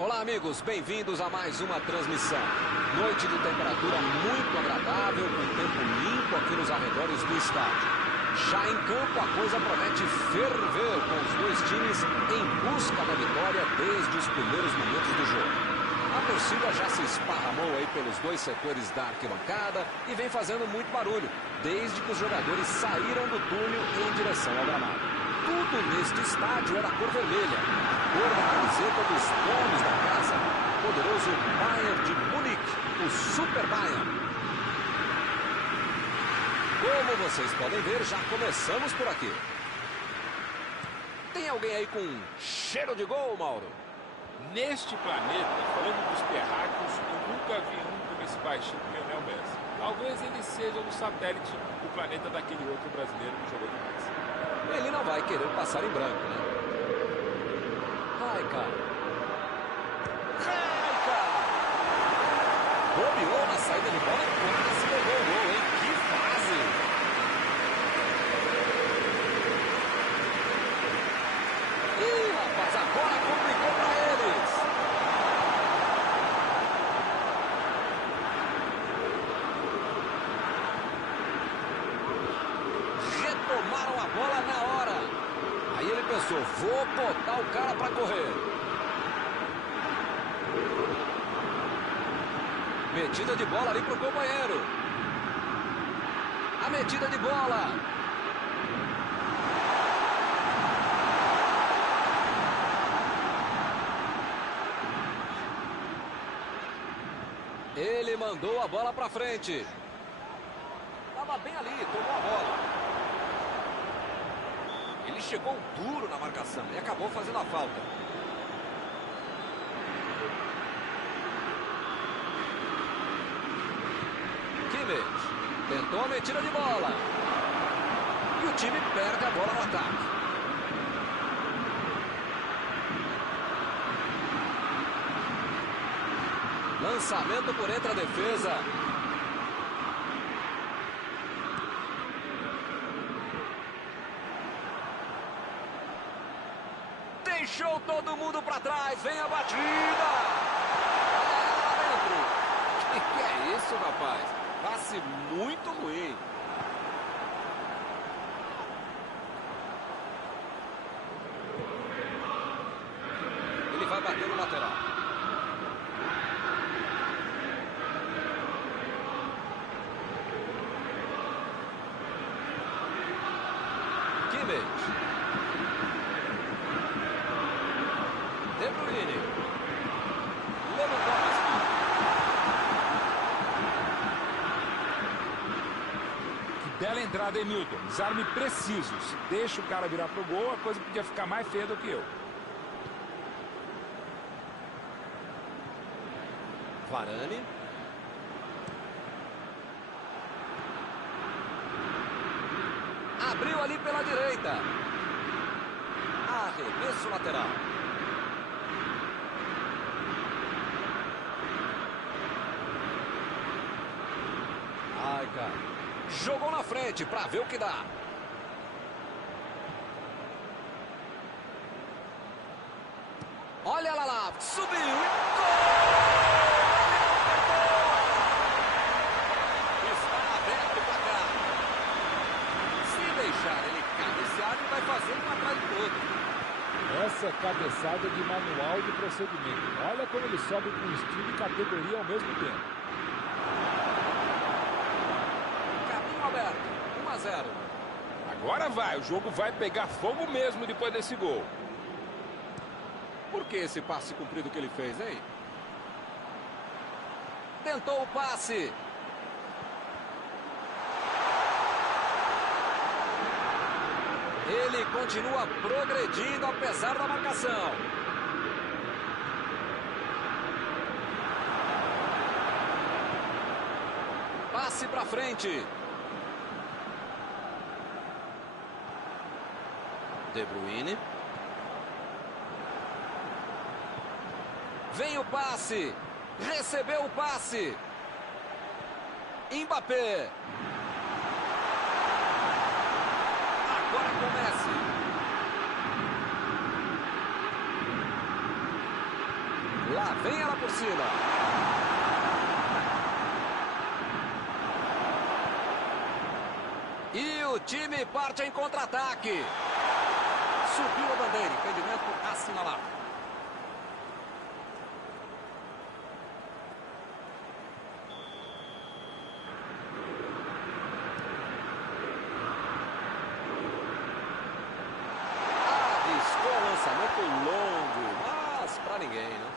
Olá amigos, bem-vindos a mais uma transmissão. Noite de temperatura muito agradável, com tempo limpo aqui nos arredores do estádio. Já em campo a coisa promete ferver, com os dois times em busca da vitória desde os primeiros momentos do jogo. A torcida já se esparramou aí pelos dois setores da arquibancada e vem fazendo muito barulho, desde que os jogadores saíram do túnel em direção ao gramado. Tudo neste estádio era cor vermelha, a cor da camiseta dos donos da casa, o poderoso Bayern de Munique, o Super Bayern. Como vocês podem ver, já começamos por aqui. Tem alguém aí com cheiro de gol, Mauro? Neste planeta, falando dos terráqueos, eu nunca vi um como esse baixinho Lionel Messi. Talvez ele seja no satélite do planeta daquele outro brasileiro que jogou demais. Ele não vai querer passar em branco, né? Ai, cara. Ai, cara. Bobeou na saída de bola, quase pegou o gol, hein? Que fase! Ih, rapaz, agora complicou pra eles. Retomaram a bola na hora. Aí ele pensou, vou botar o cara pra correr. Metida de bola ali pro companheiro. A metida de bola. Ele mandou a bola pra frente. Tava bem ali, tomou a bola. Ele chegou duro na marcação e acabou fazendo a falta. Kimmich tentou a metida de bola. E o time perde a bola no ataque. Lançamento por entre a defesa. Deixou todo mundo para trás. Vem a batida. Lá dentro. Que é isso, rapaz? Passe muito ruim. Ele vai bater no lateral. Kimmich. De Bruyne. Lewandowski. Que bela entrada, hein, Milton? Desarme precisos. Deixa o cara virar pro gol, a coisa podia ficar mais feia do que eu. Varane. Abriu ali pela direita. Arremesso lateral. Ai, cara. Jogou na frente para ver o que dá. Olha lá, subiu e gol! Está aberto o placar. Se deixar ele cabecear, ele vai fazer um atrás do outro. Essa é cabeçada de manual de procedimento. Olha como ele sobe com estilo e categoria ao mesmo tempo. Caminho aberto, 1-0. Agora vai, o jogo vai pegar fogo mesmo depois desse gol. Por que esse passe comprido que ele fez, hein? Tentou o passe. Ele continua progredindo apesar da marcação. Passe para frente. De Bruyne. Vem o passe. Recebeu o passe. Mbappé. Agora comece. Lá vem ela por cima. E o time parte em contra-ataque. Subiu a bandeira, impedimento assinalado. Arriscou o lançamento longo, mas para ninguém, né?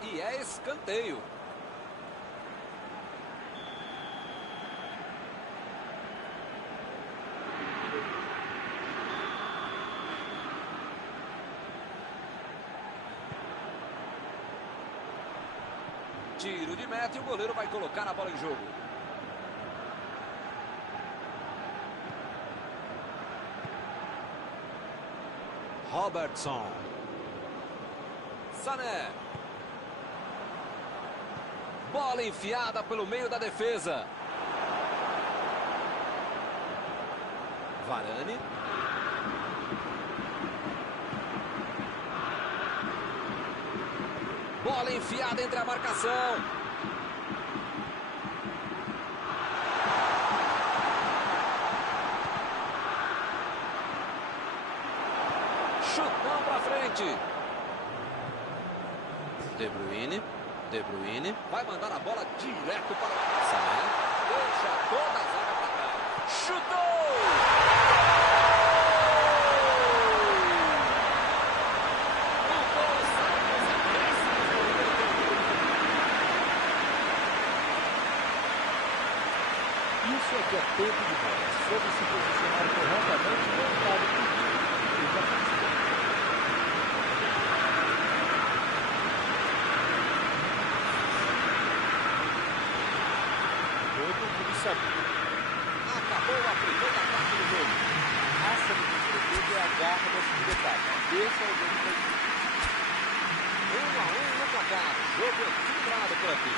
E é escanteio. Tiro de meta e o goleiro vai colocar a bola em jogo. Robertson. Sané. Bola enfiada pelo meio da defesa. Varane. Bola enfiada entre a marcação. Chutão pra frente. De Bruyne. De Bruyne. Vai mandar a bola direto para o Sané. Deixa toda a zaga para trás. Chutou! Isso é que é tempo de bola. Soube se posicionar corretamente no lado do time. Todo mundo sabia. Acabou a primeira parte do jogo. A raça do defensor é a garra da segunda etapa. Esse é o jogo da equipe. 1-1 no placar. Jogo equilibrado por aqui.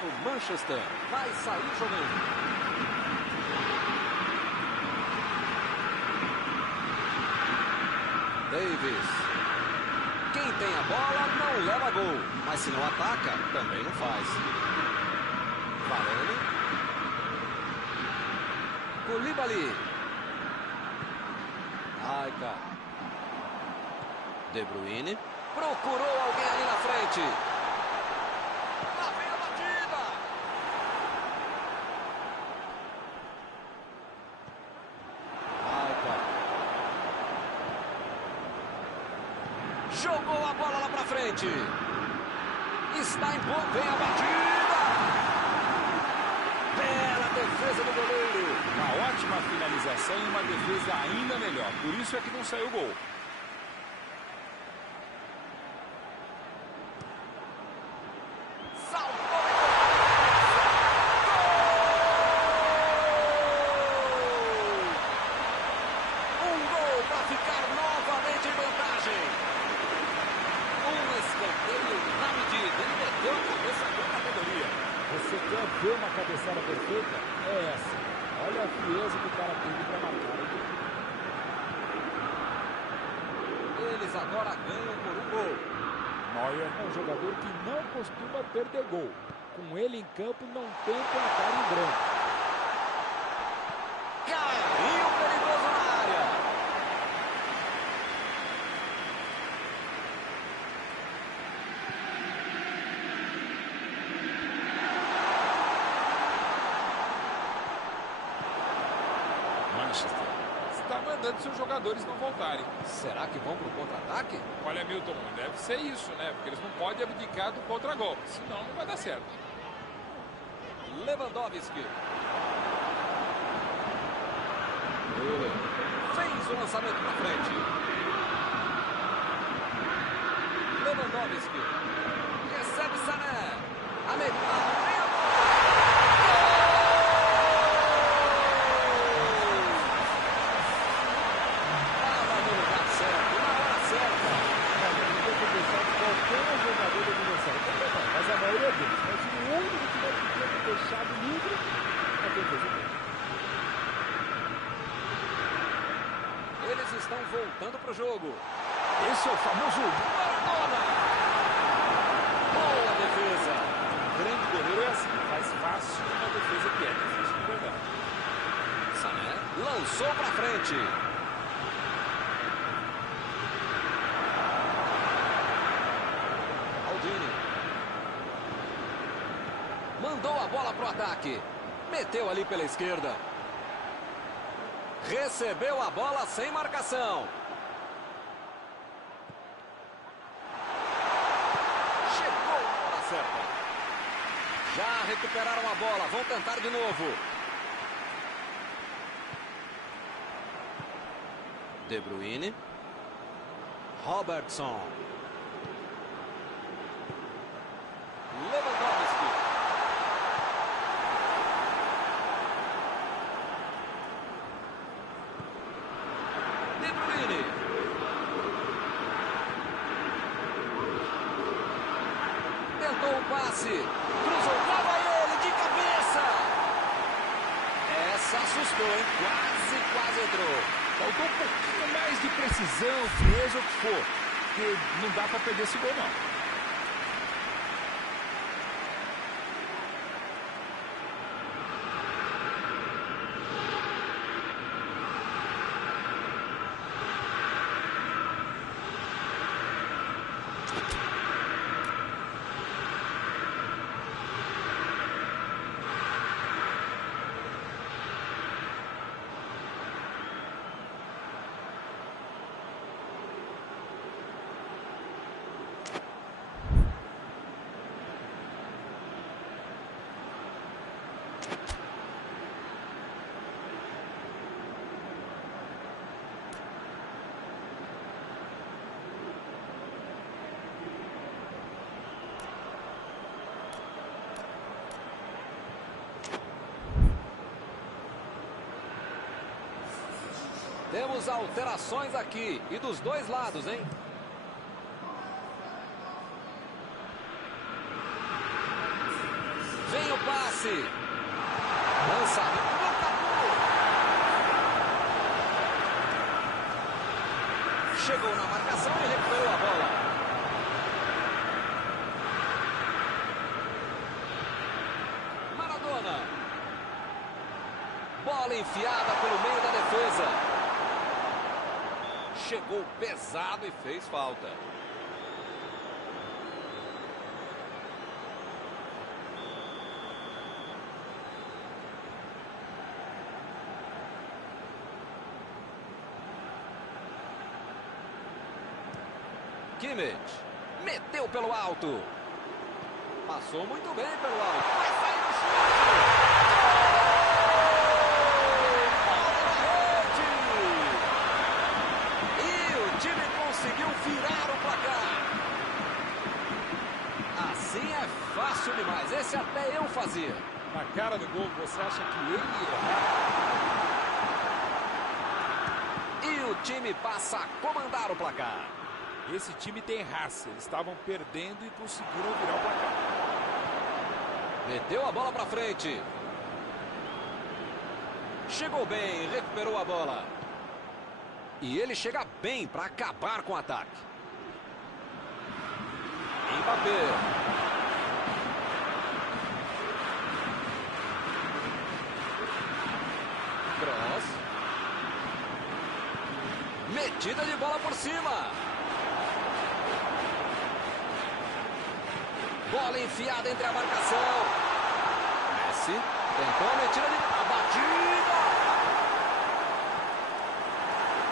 O Manchester vai sair jogando. Davis. Quem tem a bola não leva gol, mas se não ataca, também não faz. Varane. Koulibaly. Ai, cara. De Bruyne. Procurou alguém ali na frente. Lá vem a batida. Ai, cara. Jogou a bola lá pra frente. Está em bom, vem a batida. Bela defesa do goleiro. Uma ótima finalização e uma defesa ainda melhor. Por isso é que não saiu gol. Você quer ver uma cabeçada perfeita? É essa. Olha a frieza que o cara teve para marcar. agora ganham por um gol. Neuer é um jogador que não costuma perder gol. Com ele em campo, não tem placar em branco. Carrinho perigoso na área. Manchester está mandando seus jogadores não voltarem. Será que vão para o contra-ataque? Olha, Milton, deve ser isso, né? Porque eles não podem abdicar do contra-golpe, senão não vai dar certo. Lewandowski. Fez o lançamento para frente. Lewandowski. Recebe Sané. Americano. Mas a maioria deles, mas o único que não podia ter deixado livre é a defesa dele. Eles estão voltando para o jogo. Esse é o famoso Maradona! Boa defesa. Grande goleiro é assim, faz fácil uma defesa que é difícil de verdade. Sané lançou para frente. Mandou a bola pro ataque. Meteu ali pela esquerda. Recebeu a bola sem marcação. Chegou na hora certa. Já recuperaram a bola. Vão tentar de novo. De Bruyne. Robertson. Lewandowski. De Bruyne. Tentou o passe. Cruzou. Lá vai ele de cabeça. Essa assustou, hein? Quase entrou. Faltou um pouquinho mais de precisão, frieza ou o que for. Porque não dá para perder esse gol, não. Temos alterações aqui. E dos dois lados, hein? Vem o passe. Lançamento no Capu. Chegou na marcação e recuperou a bola. Maradona. Bola enfiada pelo meio da defesa. Chegou pesado e fez falta. Kimmich meteu pelo alto. Passou muito bem pelo alto. Vai sair no chute. Conseguiu virar o placar. Assim é fácil demais. Esse até eu fazia. Na cara do gol, você acha que ele ia errar? E o time passa a comandar o placar. Esse time tem raça. Eles estavam perdendo e conseguiram virar o placar. Meteu a bola para frente. Chegou bem, recuperou a bola. E ele chega bem para acabar com o ataque. Mbappé. Cross. Metida de bola por cima. Bola enfiada entre a marcação. Messi tentou a metida de batida.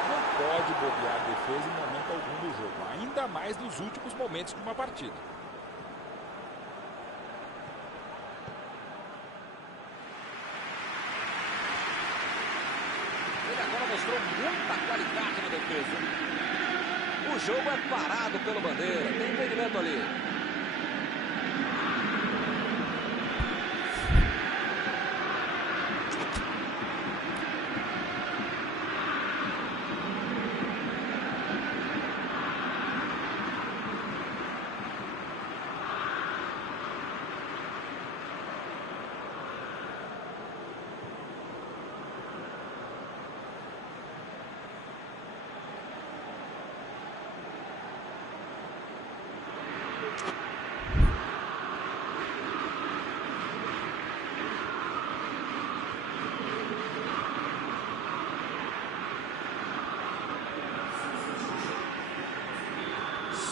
Não pode bobear a defesa em momento algum do jogo, ainda mais nos últimos momentos de uma partida. Ele agora mostrou muita qualidade na defesa. O jogo é parado pelo Bandeira. Tem impedimento ali.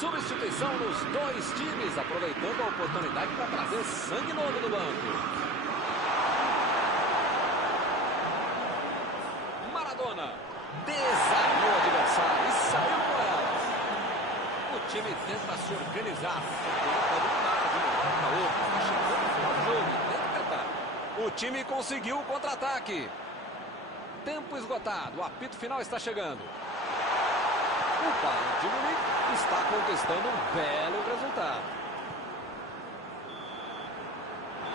Substituição nos dois times, aproveitando a oportunidade para trazer sangue novo do banco. Maradona desarmou o adversário e saiu com elas. O time tenta se organizar. Pode mudar de um lado para outro. Está chegando no final do jogo. Tem que tentar. O time conseguiu o contra-ataque. Tempo esgotado. O apito final está chegando. O Bayern de Munique está conquistando um belo resultado.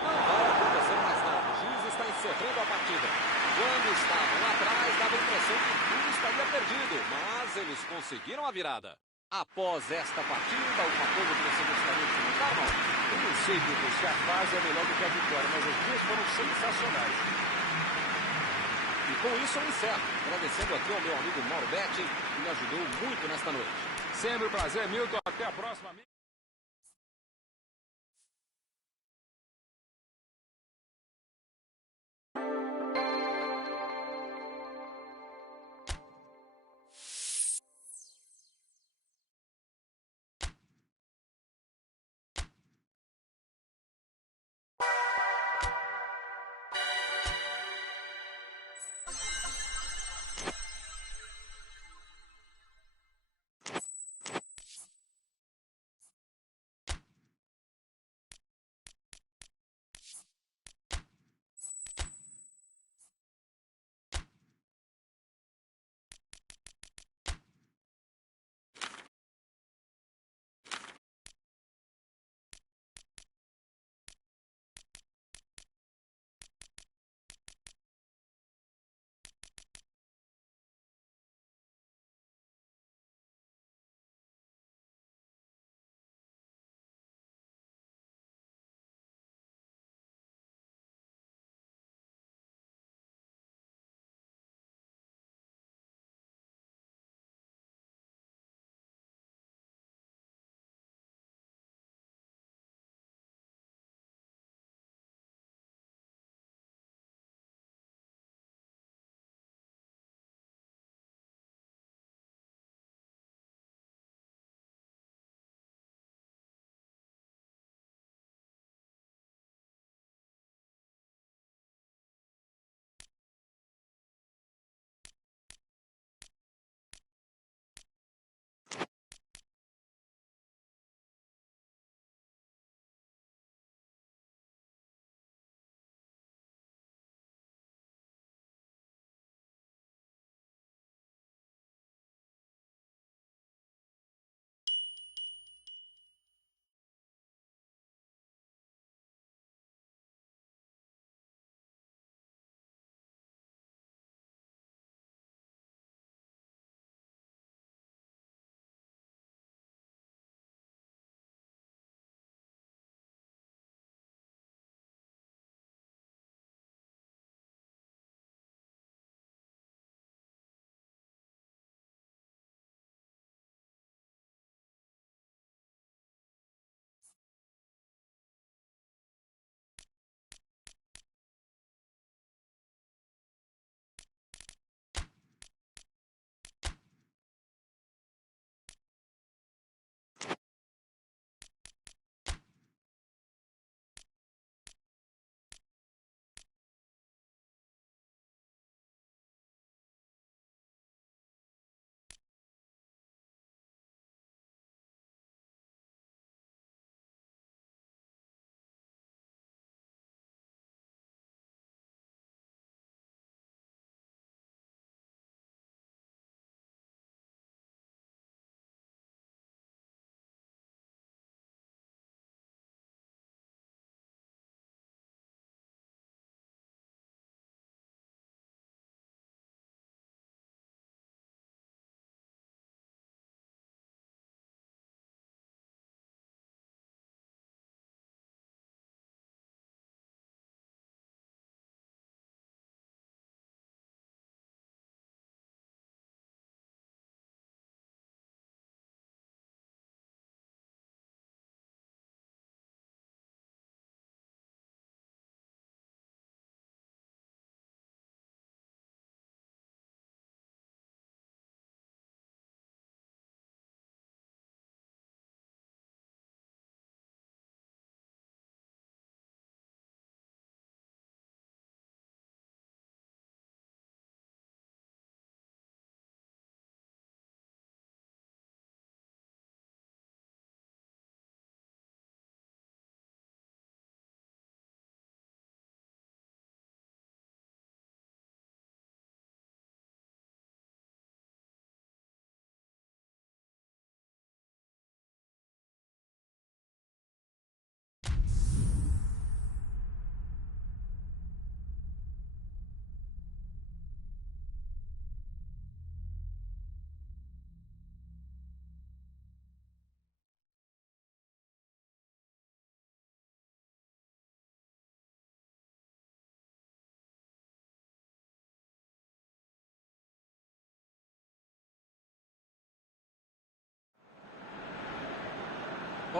Não vai acontecer mais nada. O juiz está encerrando a partida. Quando estavam atrás, dava a impressão que tudo estaria perdido, mas eles conseguiram a virada. Após esta partida, alguma coisa que você gostaria de comentar, não? Eu não sei, Pedro, se a fase é melhor do que a vitória, mas as duas foram sensacionais. E com isso eu encerro, agradecendo aqui ao meu amigo Mauro Betti, que me ajudou muito nesta noite. Sempre um prazer, Milton. Até a próxima.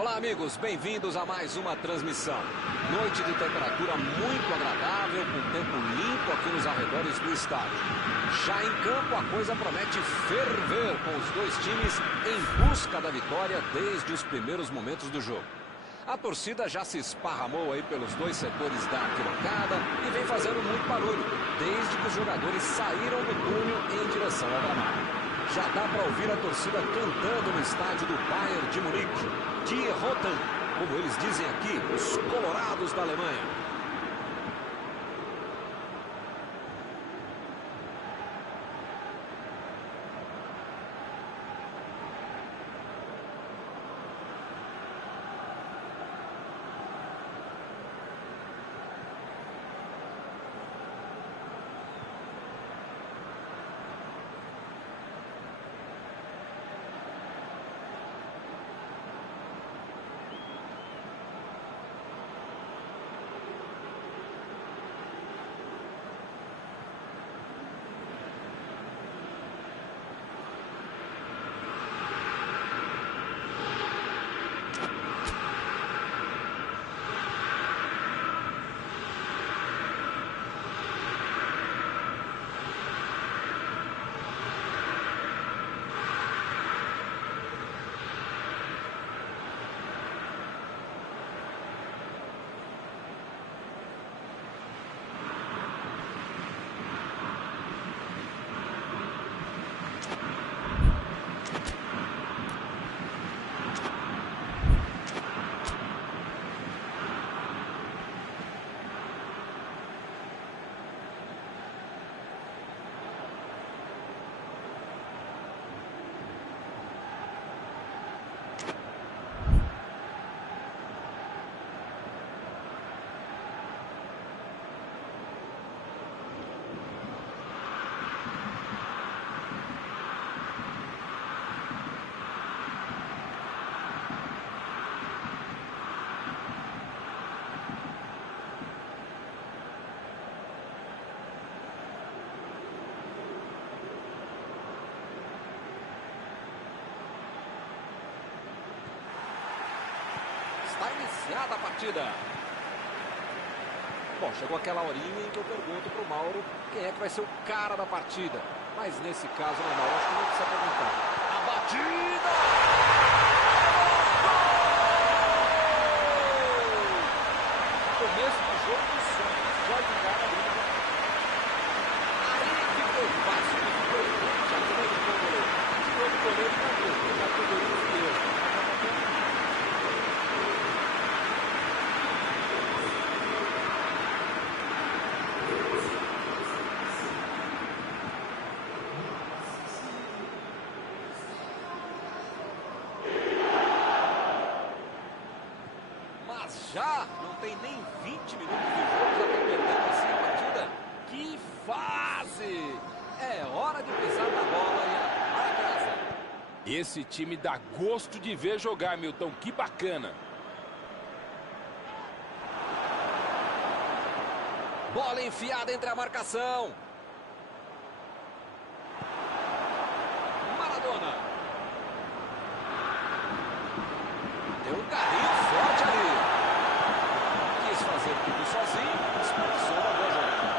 Olá, amigos, bem-vindos a mais uma transmissão. Noite de temperatura muito agradável, com tempo limpo aqui nos arredores do estádio. Já em campo, a coisa promete ferver, com os dois times em busca da vitória desde os primeiros momentos do jogo. A torcida já se esparramou aí pelos dois setores da arquibancada e vem fazendo muito barulho, desde que os jogadores saíram do túnel em direção ao gramado. Já dá para ouvir a torcida cantando no estádio do Bayern de Munique, Die Roten, como eles dizem aqui, os colorados da Alemanha. Está iniciada a partida. Bom, chegou aquela horinha em que eu pergunto para o Mauro quem é que vai ser o cara da partida. Mas nesse caso, né, Mauro, acho que não precisa perguntar. A batida! Começo do jogo do Santos. Já jogaram a briga. Aí ficou fácil, ficou já tirou do goleiro. Tirou do goleiro e acabou. Já poderia ser. Já não tem nem 20 minutos de jogo, já está perdendo assim a partida. Que fase! É hora de pisar na bola e arrumar a casa. Esse time dá gosto de ver jogar, Milton. Que bacana. Bola enfiada entre a marcação. Maradona. Deu um carrinho forte ali. Fazer tudo sozinho, desperdiçou uma boa jogada.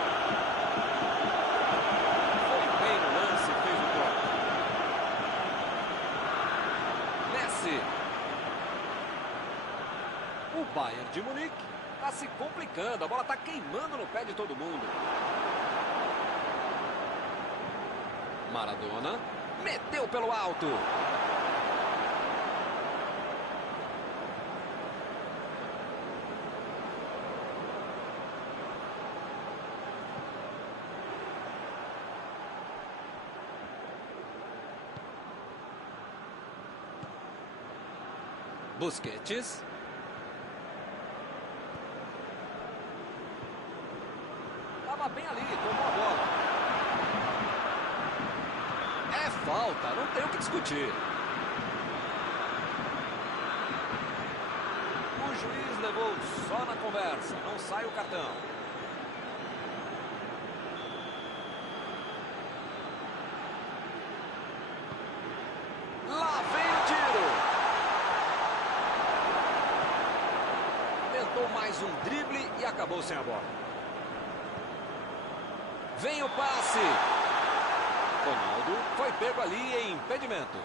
Foi bem no lance e fez o toque. Messi. O Bayern de Munique está se complicando, a bola está queimando no pé de todo mundo. Maradona meteu pelo alto. Busquets. Estava bem ali, tomou a bola. É falta, não tem o que discutir. O juiz levou só na conversa, não sai o cartão. Lá vem o tiro. Tentou mais um drible e acabou sem a bola. Vem o passe. Ronaldo foi pego ali em impedimento.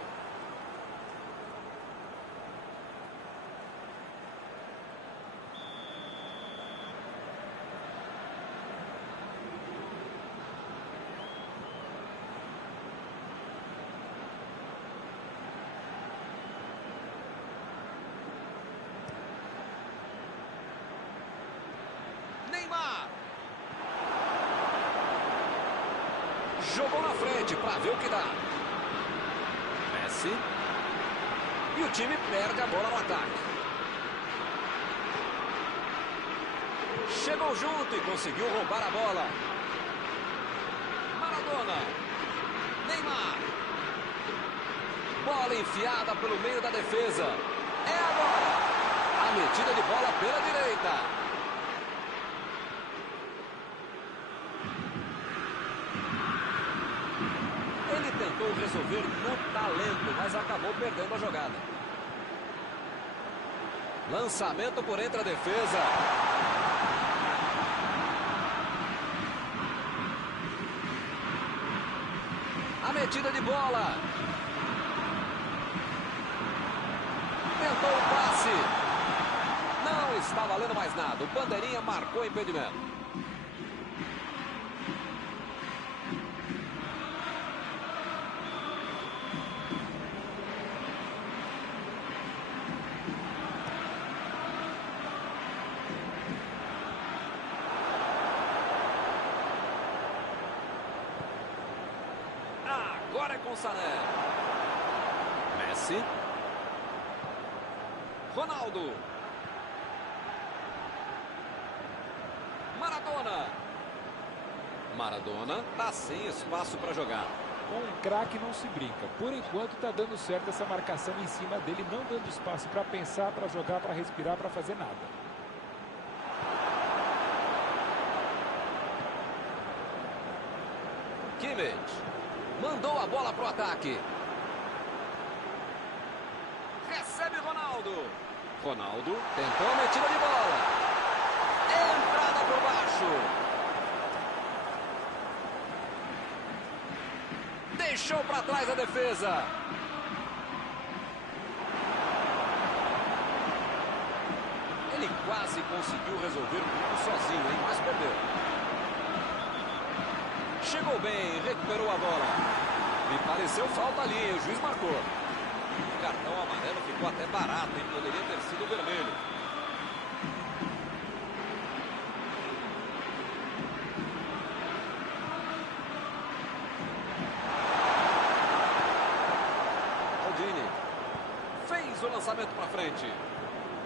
Neymar. Jogou na frente para ver o que dá. Messi. E o time perde a bola no ataque. Chegou junto e conseguiu roubar a bola. Maradona. Neymar. Bola enfiada pelo meio da defesa. É agora. A metida de bola pela direita. Ele tentou resolver no talento, mas acabou perdendo a jogada. Lançamento por entre a defesa. A metida de bola. Tentou o passe. Não está valendo mais nada. O bandeirinha marcou impedimento. Agora é com Sané. Messi. Ronaldo. Maradona. Maradona tá sem espaço para jogar. Com um craque não se brinca. Por enquanto tá dando certo essa marcação em cima dele, não dando espaço para pensar, para jogar, para respirar, para fazer nada. Kimmich. Mandou a bola pro ataque. Recebe Ronaldo. Ronaldo tentou a metida de bola. Entrada por baixo. Deixou para trás a defesa. Ele quase conseguiu resolver tudo sozinho, hein? Mas perdeu. Chegou bem, recuperou a bola. Me pareceu falta ali, o juiz marcou. O cartão amarelo ficou até barato, hein? Poderia ter sido vermelho. Maldini fez o lançamento para frente.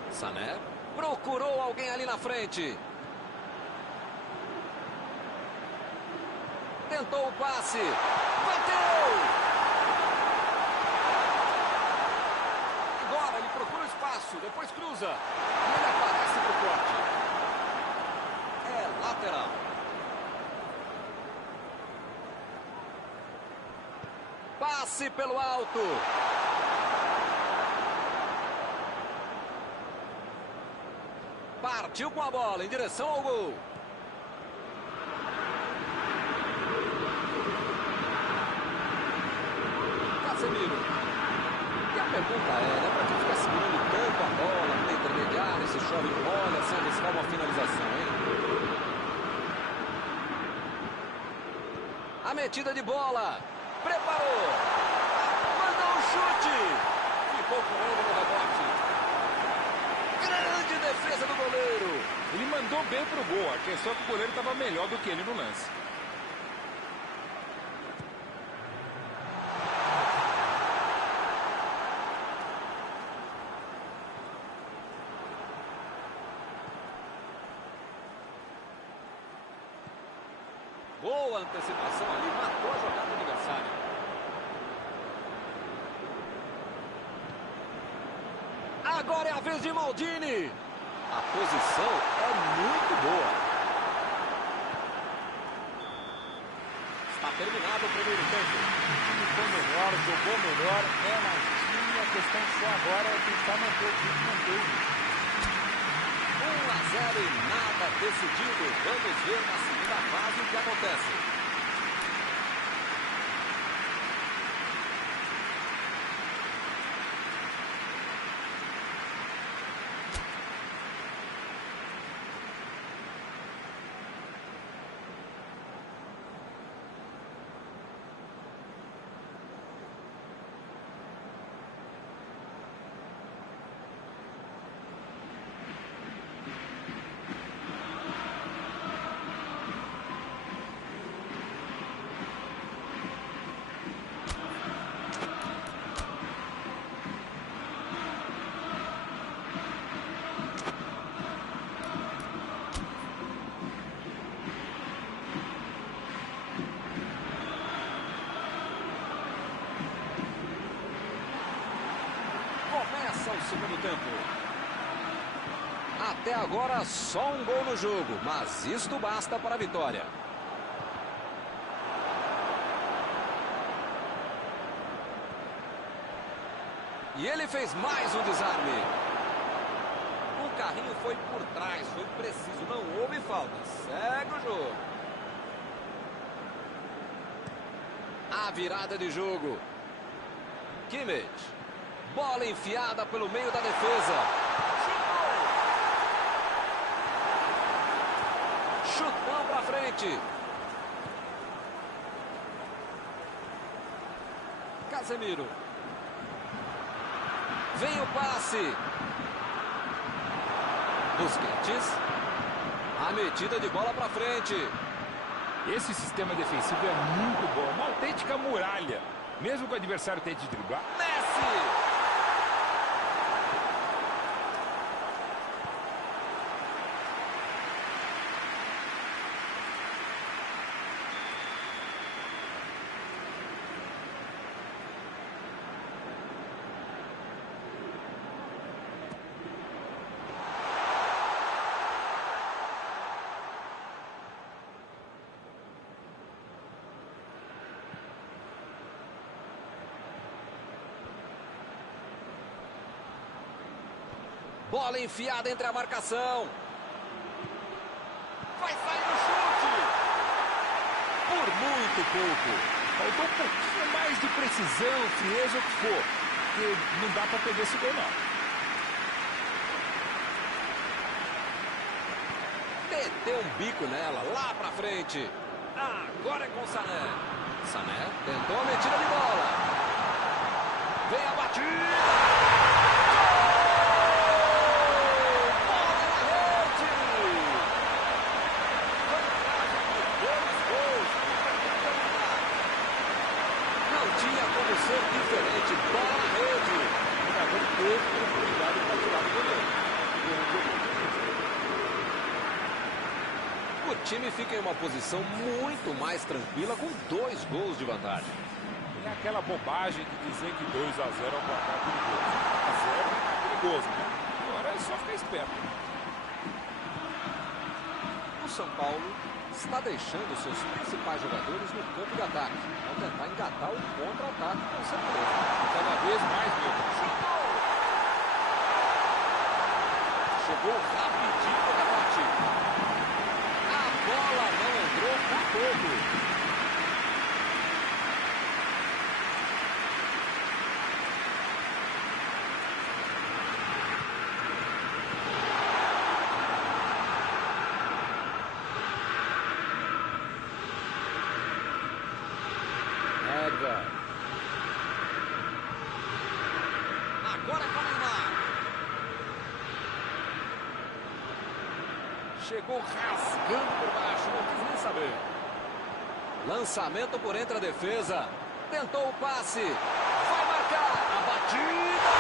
Sané procurou alguém ali na frente. Tentou o passe. Bateu! Agora ele procura o espaço. Depois cruza. E ele aparece pro corte. É lateral. Passe pelo alto. Partiu com a bola em direção ao gol. Casemiro. E a pergunta é, né, para quem fica segurando tanto a bola no intermediário, se chove no molha, sem arriscar uma finalização, hein? A metida de bola. Preparou. Mandou um chute. Ficou com ele no rebote. Grande defesa do goleiro. Ele mandou bem pro gol. A questão é que o goleiro estava melhor do que ele no lance. Boa antecipação ali, matou a jogada do adversário. Agora é a vez de Maldini. A posição é muito boa. Está terminado o primeiro tempo. O time foi melhor, jogou melhor, é mais time. A questão só agora é tentar manter o time, manter o time. 1 a nada decidido. Vamos ver na segunda fase o que acontece. Começa o segundo tempo. Até agora só um gol no jogo, mas isto basta para a vitória. E ele fez mais um desarme. O carrinho foi por trás, foi preciso, não houve falta. Segue o jogo. A virada de jogo. Kimmich. Bola enfiada pelo meio da defesa. Chutão pra frente. Casemiro. Vem o passe. Busquets. A metida de bola pra frente. Esse sistema defensivo é muito bom. Uma autêntica muralha. Mesmo que o adversário tente driblar. Messi. Bola enfiada entre a marcação. Vai sair no chute. Por muito pouco. Faltou um pouquinho mais de precisão, frieza, o que for. Porque não dá para perder esse gol, não. Meteu um bico nela, lá pra frente. Agora é com Sané. Sané tentou a metida de bola. Vem a batida. Tinha como ser diferente. Bola na rede. O jogador teve oportunidade para tirar do goleiro. O time fica em uma posição muito mais tranquila com 2 gols de vantagem. Tem aquela bobagem de dizer que 2 a 0 é um placar perigoso. 1 a 0 é perigoso, né? Agora é só ficar esperto. O São Paulo está deixando seus principais jogadores no campo de ataque. Vão tentar engatar o contra-ataque com certeza. Cada vez mais, meu. Chegou rapidinho no rebote. A bola não entrou por pouco. Agora é com o Neymar. Chegou rasgando por baixo, não quis nem saber. Lançamento por entre a defesa. Tentou o passe. Vai marcar. A batida.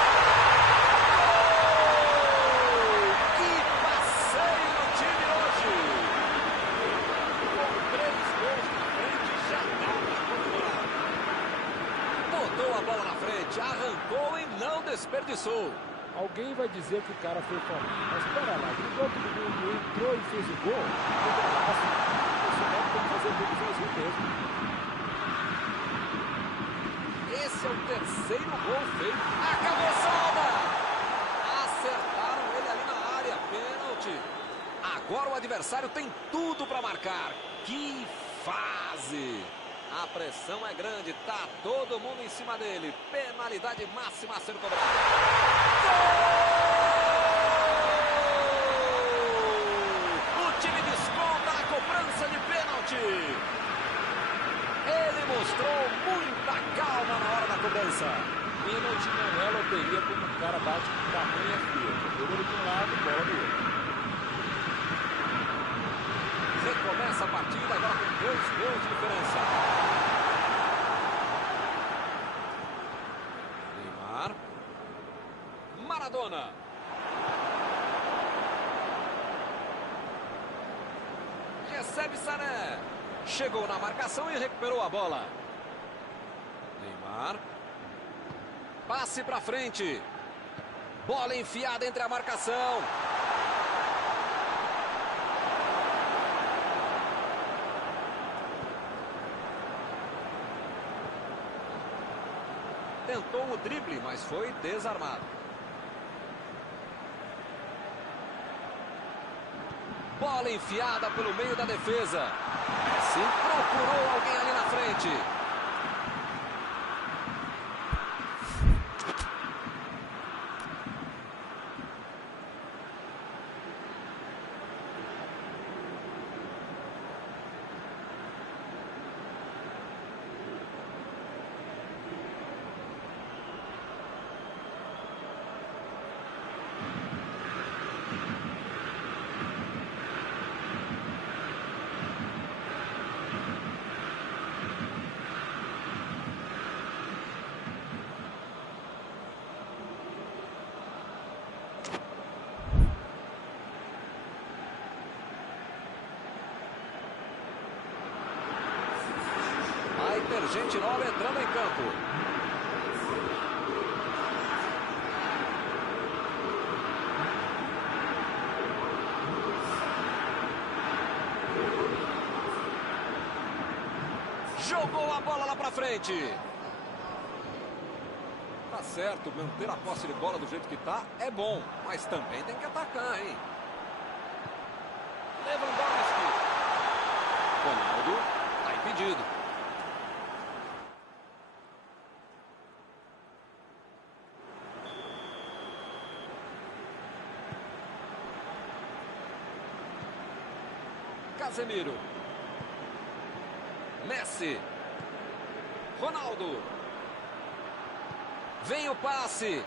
Gol! Que passeio no time hoje. Com 3 gols na frente, já dá para comemorar. Botou a bola na frente, arrancou e não desperdiçou. Alguém vai dizer que o cara foi fominha, mas espera lá, driblou todo mundo, entrou e fez o gol. Esse cara tem que fazer tudo sozinho mesmo. Esse é o 3º gol feito. A cabeçada! Acertaram ele ali na área, pênalti. Agora o adversário tem tudo para marcar. Que fase! A pressão é grande, tá todo mundo em cima dele. Penalidade máxima a ser cobrada. Gol! O time desconta na cobrança de pênalti. Ele mostrou muita calma na hora da cobrança. Pênalti não é loteria quando o cara bate com tamanha fria. Goleiro de um lado, bola do outro. Recomeça a partida agora com 2 gols de diferença. Neymar. Maradona. Recebe Sané. Chegou na marcação e recuperou a bola. Neymar. Passe para frente. Bola enfiada entre a marcação. Tentou o drible, mas foi desarmado. Bola enfiada pelo meio da defesa. Messi procurou alguém ali na frente. Gente nova entrando em campo. Jogou a bola lá pra frente. Tá certo, manter a posse de bola do jeito que tá é bom, mas também tem que atacar, hein? Lewandowski. Ronaldo tá impedido. Casemiro. Messi. Ronaldo. Vem o passe.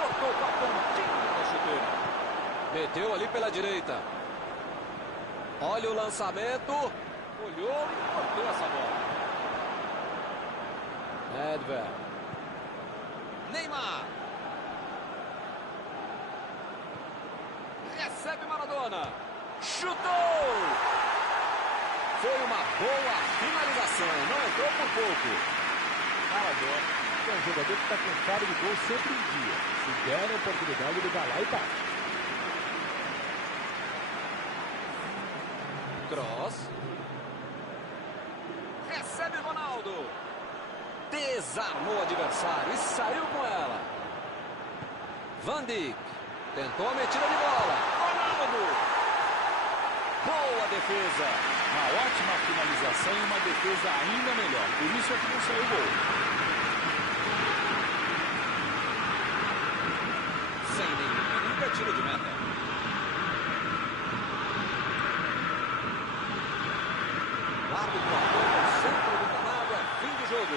Cortou com a pontinha da chuteira. Meteu ali pela direita. Olha o lançamento. Olhou e cortou essa bola. Nedved. Neymar. Recebe Maradona. Chutou! Foi uma boa finalização. Não entrou por pouco. Maradona é um jogador que está com cara de gol sempre em dia. Se der a oportunidade, ele vai lá e bate. Cross. Recebe Ronaldo. Desarmou o adversário e saiu com ela. Van Dijk. Tentou a metida de bola. Ronaldo. Boa defesa. Uma ótima finalização e uma defesa ainda melhor. Por isso é que não saiu o gol. Sem nenhum perigo, é tiro de meta. O árbitro aponta o centro do gramado, é fim de jogo.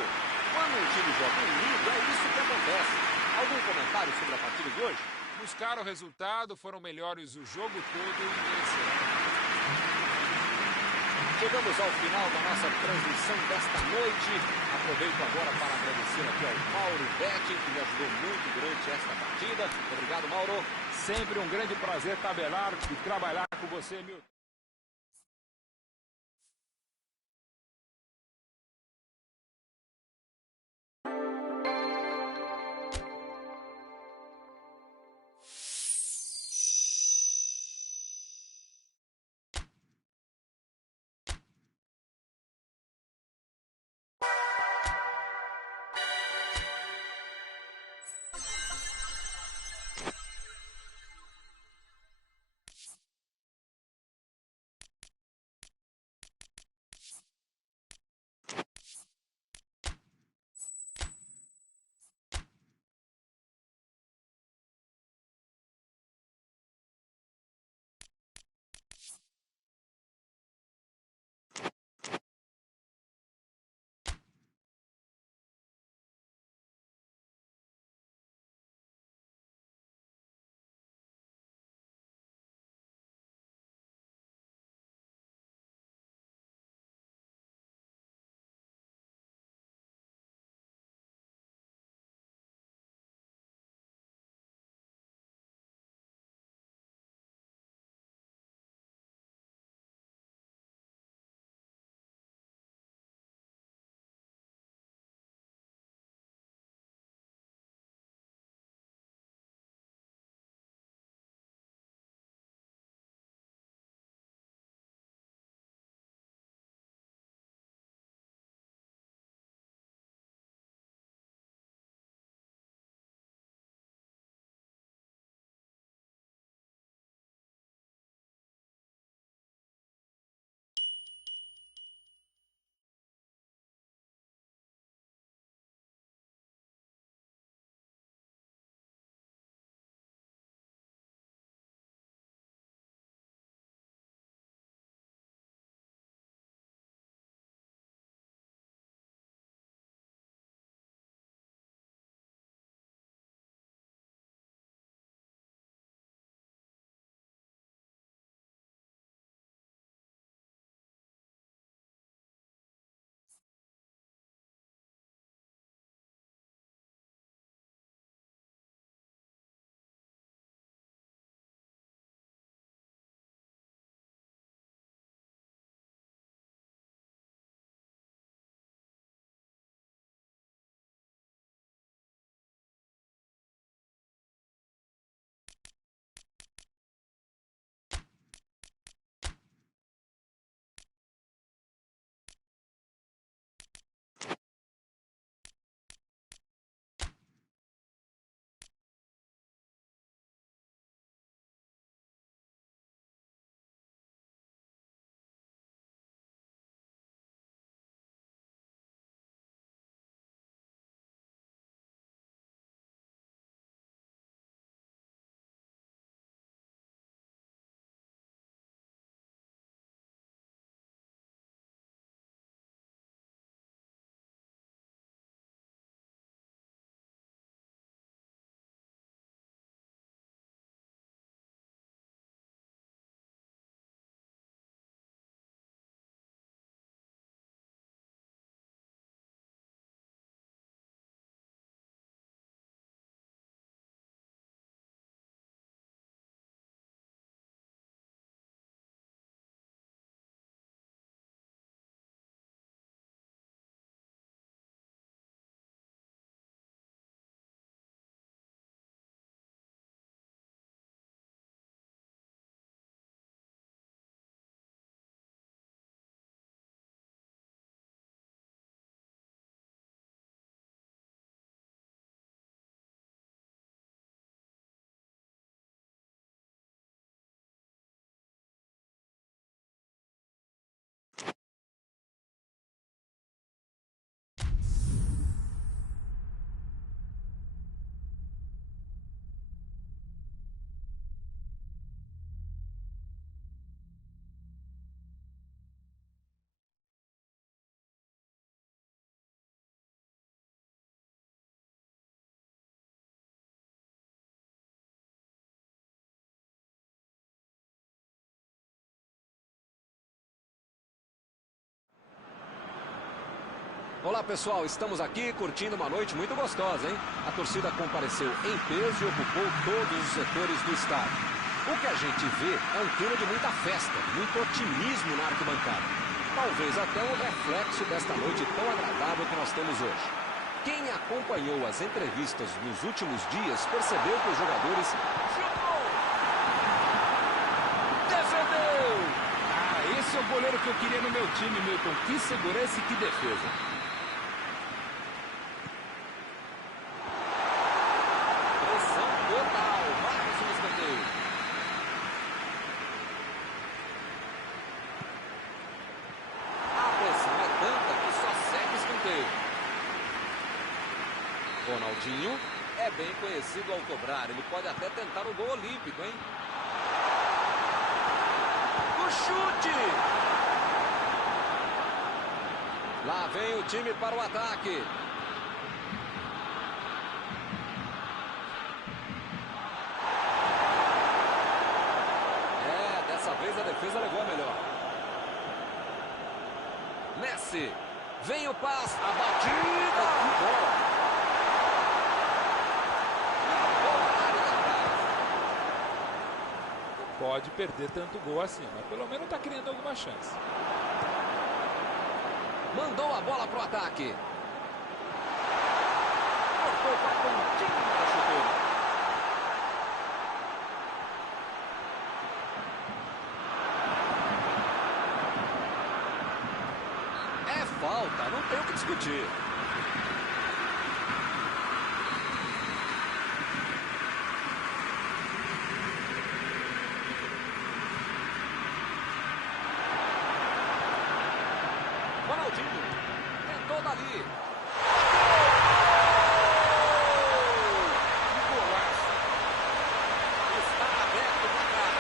Quando um time joga unido, é isso que acontece. Algum comentário sobre a partida de hoje? Buscaram o resultado, foram melhores o jogo todo e venceram. Chegamos ao final da nossa transmissão desta noite. Aproveito agora para agradecer aqui ao Mauro Betti, que me ajudou muito durante esta partida. Obrigado, Mauro. Sempre um grande prazer tabelar e trabalhar com você, Milton. Olá pessoal, estamos aqui curtindo uma noite muito gostosa, hein? A torcida compareceu em peso e ocupou todos os setores do estádio. O que a gente vê é um clima de muita festa, muito otimismo na arquibancada. Talvez até um reflexo desta noite tão agradável que nós temos hoje. Quem acompanhou as entrevistas nos últimos dias percebeu que os jogadores... Chutou! Defendeu! Ah, esse é o goleiro que eu queria no meu time, Milton. Que segurança e que defesa. Pressão total, mais um escanteio. A pressão é tanta que só segue escanteio. Ronaldinho é bem conhecido ao cobrar. Ele pode até tentar o gol olímpico, hein? O chute! Lá vem o time para o ataque. Dessa vez a defesa levou a melhor. Messi. Vem o passe. A batida. Que bola. Pode perder tanto gol assim, mas pelo menos está criando alguma chance. Mandou a bola pro ataque. Cortou com a pontinha da chuteira. É falta, não tem o que discutir. Ronaldinho tentou dali. Que golaço! Está aberto o placar.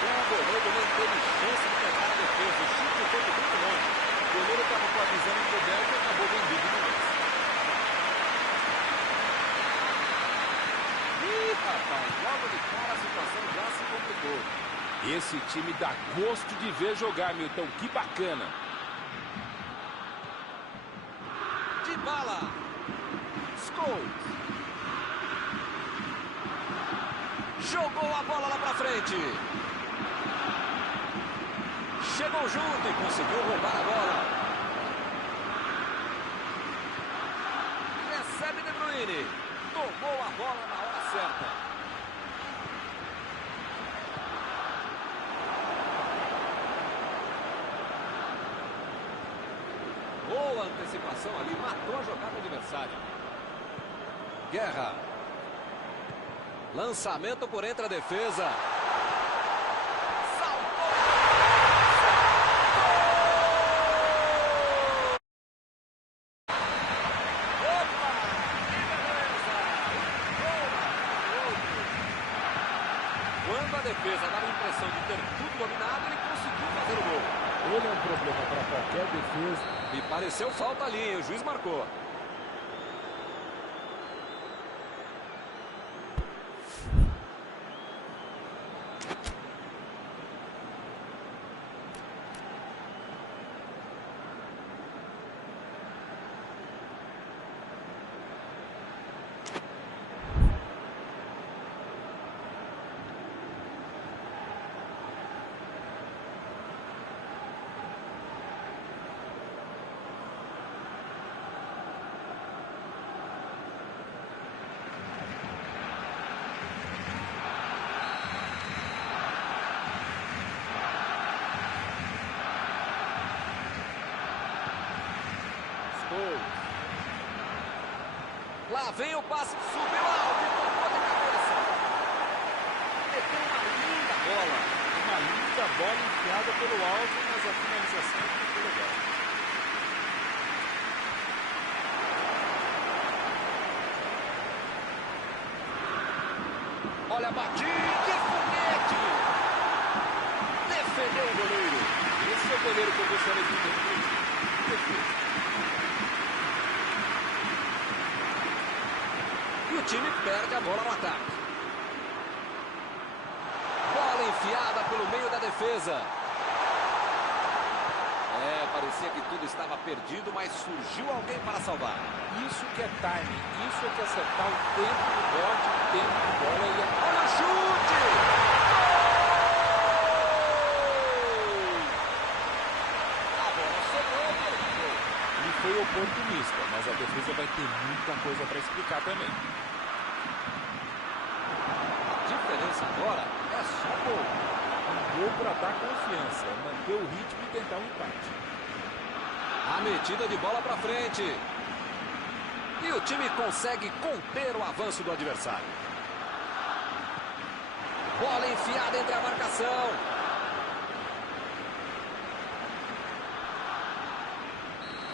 O goleiro nem teve chance de pegar a defesa. O chute foi muito longe. O goleiro estava com a visão encoberta e acabou vendido no lance. Ih, rapaz, logo de cara a situação já se complicou. Esse time dá gosto de ver jogar, Milton. Que bacana! Dybala. Scholes. Jogou a bola lá pra frente. Chegou junto e conseguiu roubar a bola. Recebe De Bruyne. Tomou a bola na hora certa. Boa antecipação ali, matou a jogada adversária. Guerra. Lançamento por entre a defesa. Saltou. Opa! Que beleza! Quando a defesa dava a impressão de ter tudo dominado, ele conseguiu fazer o gol. Ele é um problema para qualquer defesa. Me pareceu falta ali, hein? O juiz marcou. Lá vem o passe, subiu alto e tocou de cabeça. Meteu uma linda bola. Uma linda bola enfiada pelo alto, mas a finalização não foi legal. Olha a batida, que foguete! Defendeu o goleiro. Esse é o goleiro que eu gostaria de ter no meu time. Defesa. E o time perde a bola no ataque. Bola enfiada pelo meio da defesa. Parecia que tudo estava perdido, mas surgiu alguém para salvar. Isso que é timing, isso é que é acertar o tempo do bote, o tempo de bola e olha o chute! Gol! A bola sobrou para o gol. Ele foi oportunista, mas a defesa vai ter muita coisa para explicar também. A diferença agora é só gol. Um gol para dar confiança, manter o ritmo e tentar um empate. A metida de bola para frente. E o time consegue conter o avanço do adversário. Bola enfiada entre a marcação.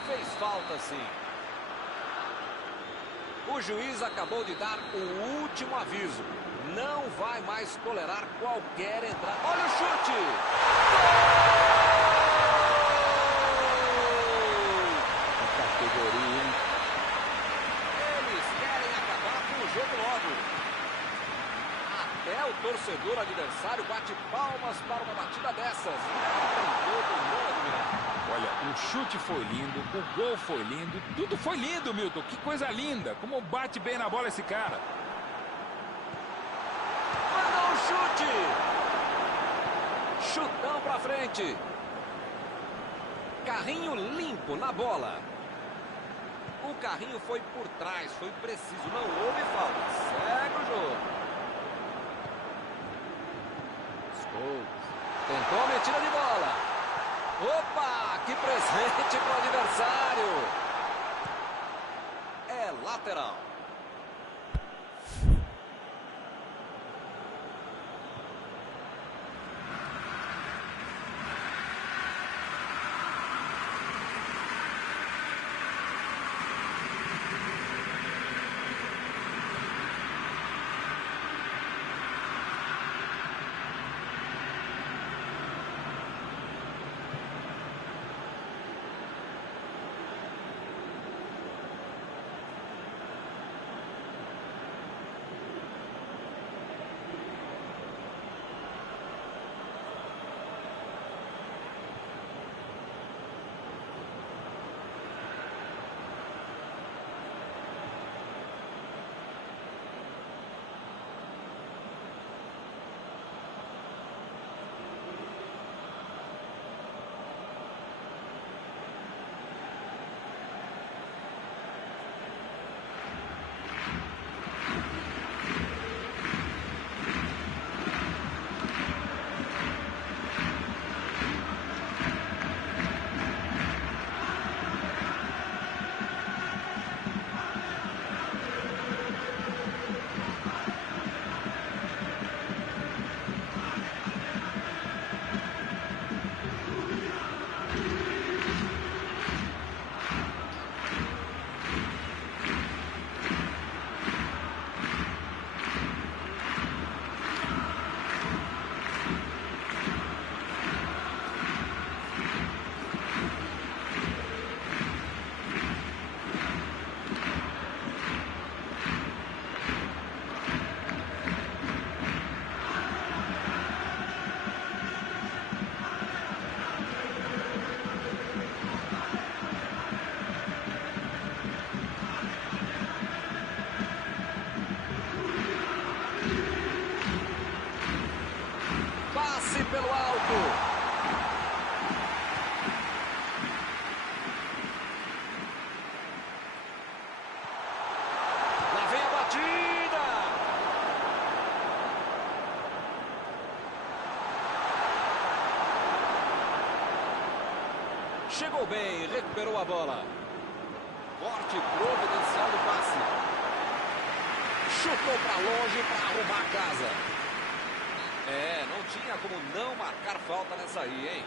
Fez falta, sim. O juiz acabou de dar o último aviso. Não vai mais tolerar qualquer entrada. Olha o chute! Gol! Eles querem acabar com o jogo logo. Até o torcedor adversário bate palmas para uma batida dessas. Olha, o chute foi lindo, o gol foi lindo, tudo foi lindo, Milton. Que coisa linda, como bate bem na bola esse cara. Mandou um chute. Chutão para frente. Carrinho limpo na bola. O carrinho foi por trás, foi preciso, não houve falta. Segue o jogo. Scholes tentou a metida de bola. Opa, que presente para o adversário. É lateral. Pelo alto. Lá vem a batida. Chegou bem, recuperou a bola. Forte providencial do passe. Chutou para longe para arrumar a casa. Não tinha como não marcar falta nessa aí, hein?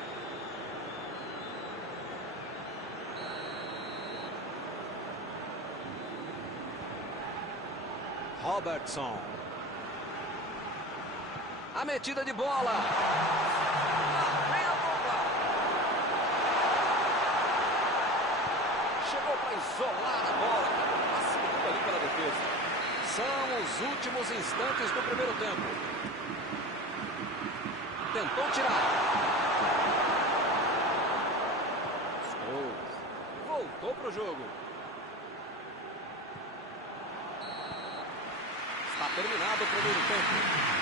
Robertson. A metida de bola. Vem a bomba. Chegou para isolar a bola. Passando ali pela defesa. São os últimos instantes do primeiro tempo. Tentou tirar. o jogo. Está terminado o primeiro tempo.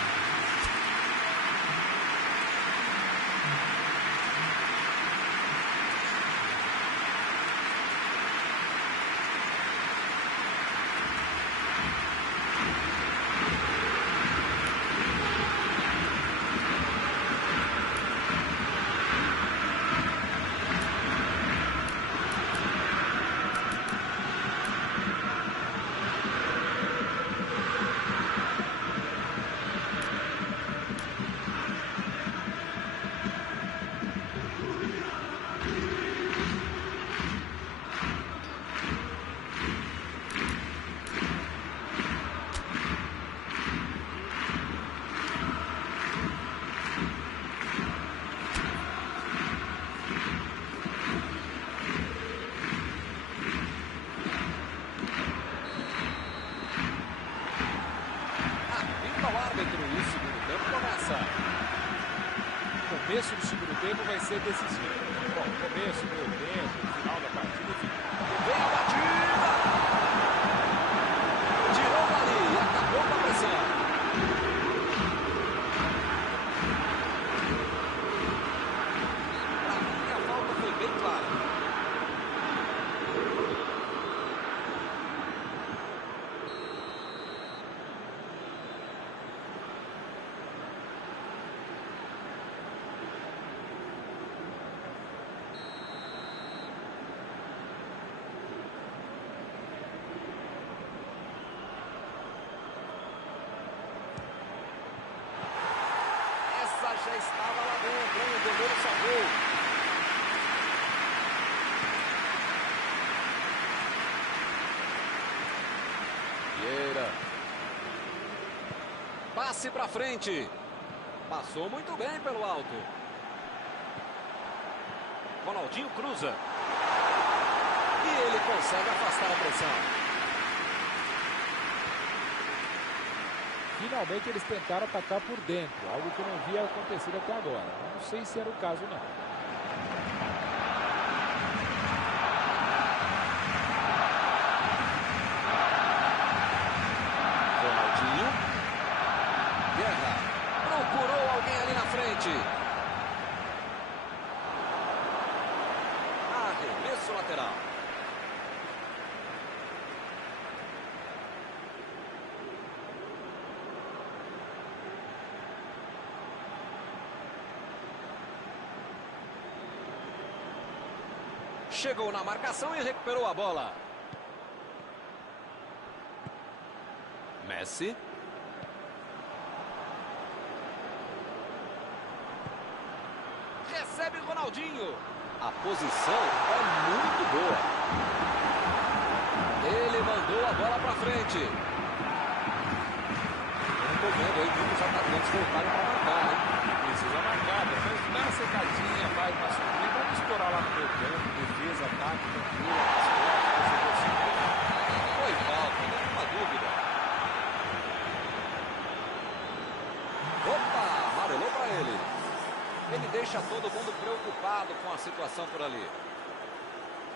O começo do segundo tempo vai ser decisivo. Bom, começo, meio tempo, final da partida, enfim. Vem a batida! Tirou dali e acabou com a pressão. Pra mim, a falta foi bem clara. Já estava lá dentro, hein? O goleiro salvou. Vieira. Passe para frente. Passou muito bem pelo alto. Ronaldinho cruza. E ele consegue afastar a pressão. Finalmente eles tentaram atacar por dentro, algo que não havia acontecido até agora. Não sei se era o caso, não. Ronaldinho. Guerra. Procurou alguém ali na frente. Arremesso lateral. Chegou na marcação e recuperou a bola. Messi. Recebe Ronaldinho. A posição é muito boa. Ele mandou a bola para frente. Estou vendo aí muitos atacantes voltaram para marcar, hein? Precisa marcar, depois dá uma secadinha, faz uma subida, vamos estourar lá no meio campo, defesa, ataque, tranquilo, foi falta, nenhuma dúvida. Opa, amarelou para ele. Ele deixa todo mundo preocupado com a situação por ali.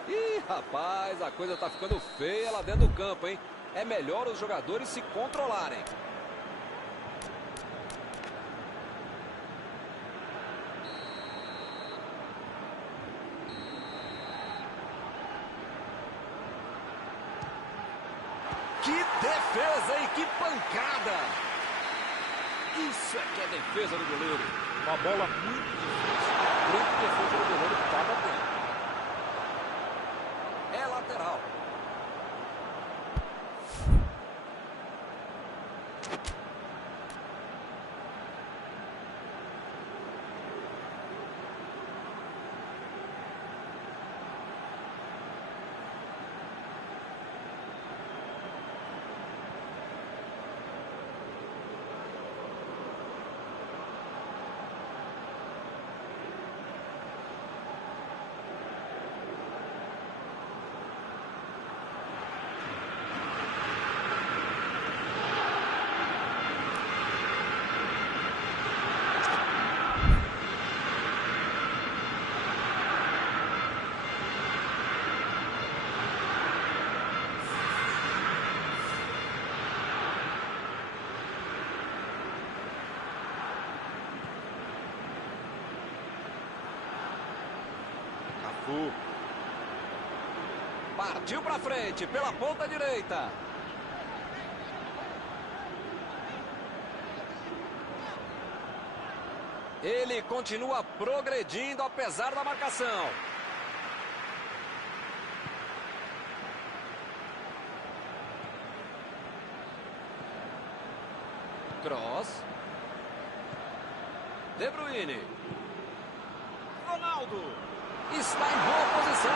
Ih, rapaz, a coisa tá ficando feia lá dentro do campo, hein? É melhor os jogadores se controlarem. Que defesa, hein? Que pancada! Isso é que é defesa do goleiro. Uma bola muito difícil. Grande defesa do goleiro que estava dentro. É lateral. Cafu. Partiu pra frente, pela ponta direita. Ele continua progredindo apesar da marcação. Cross. De Bruyne. Ronaldo. Está em boa posição.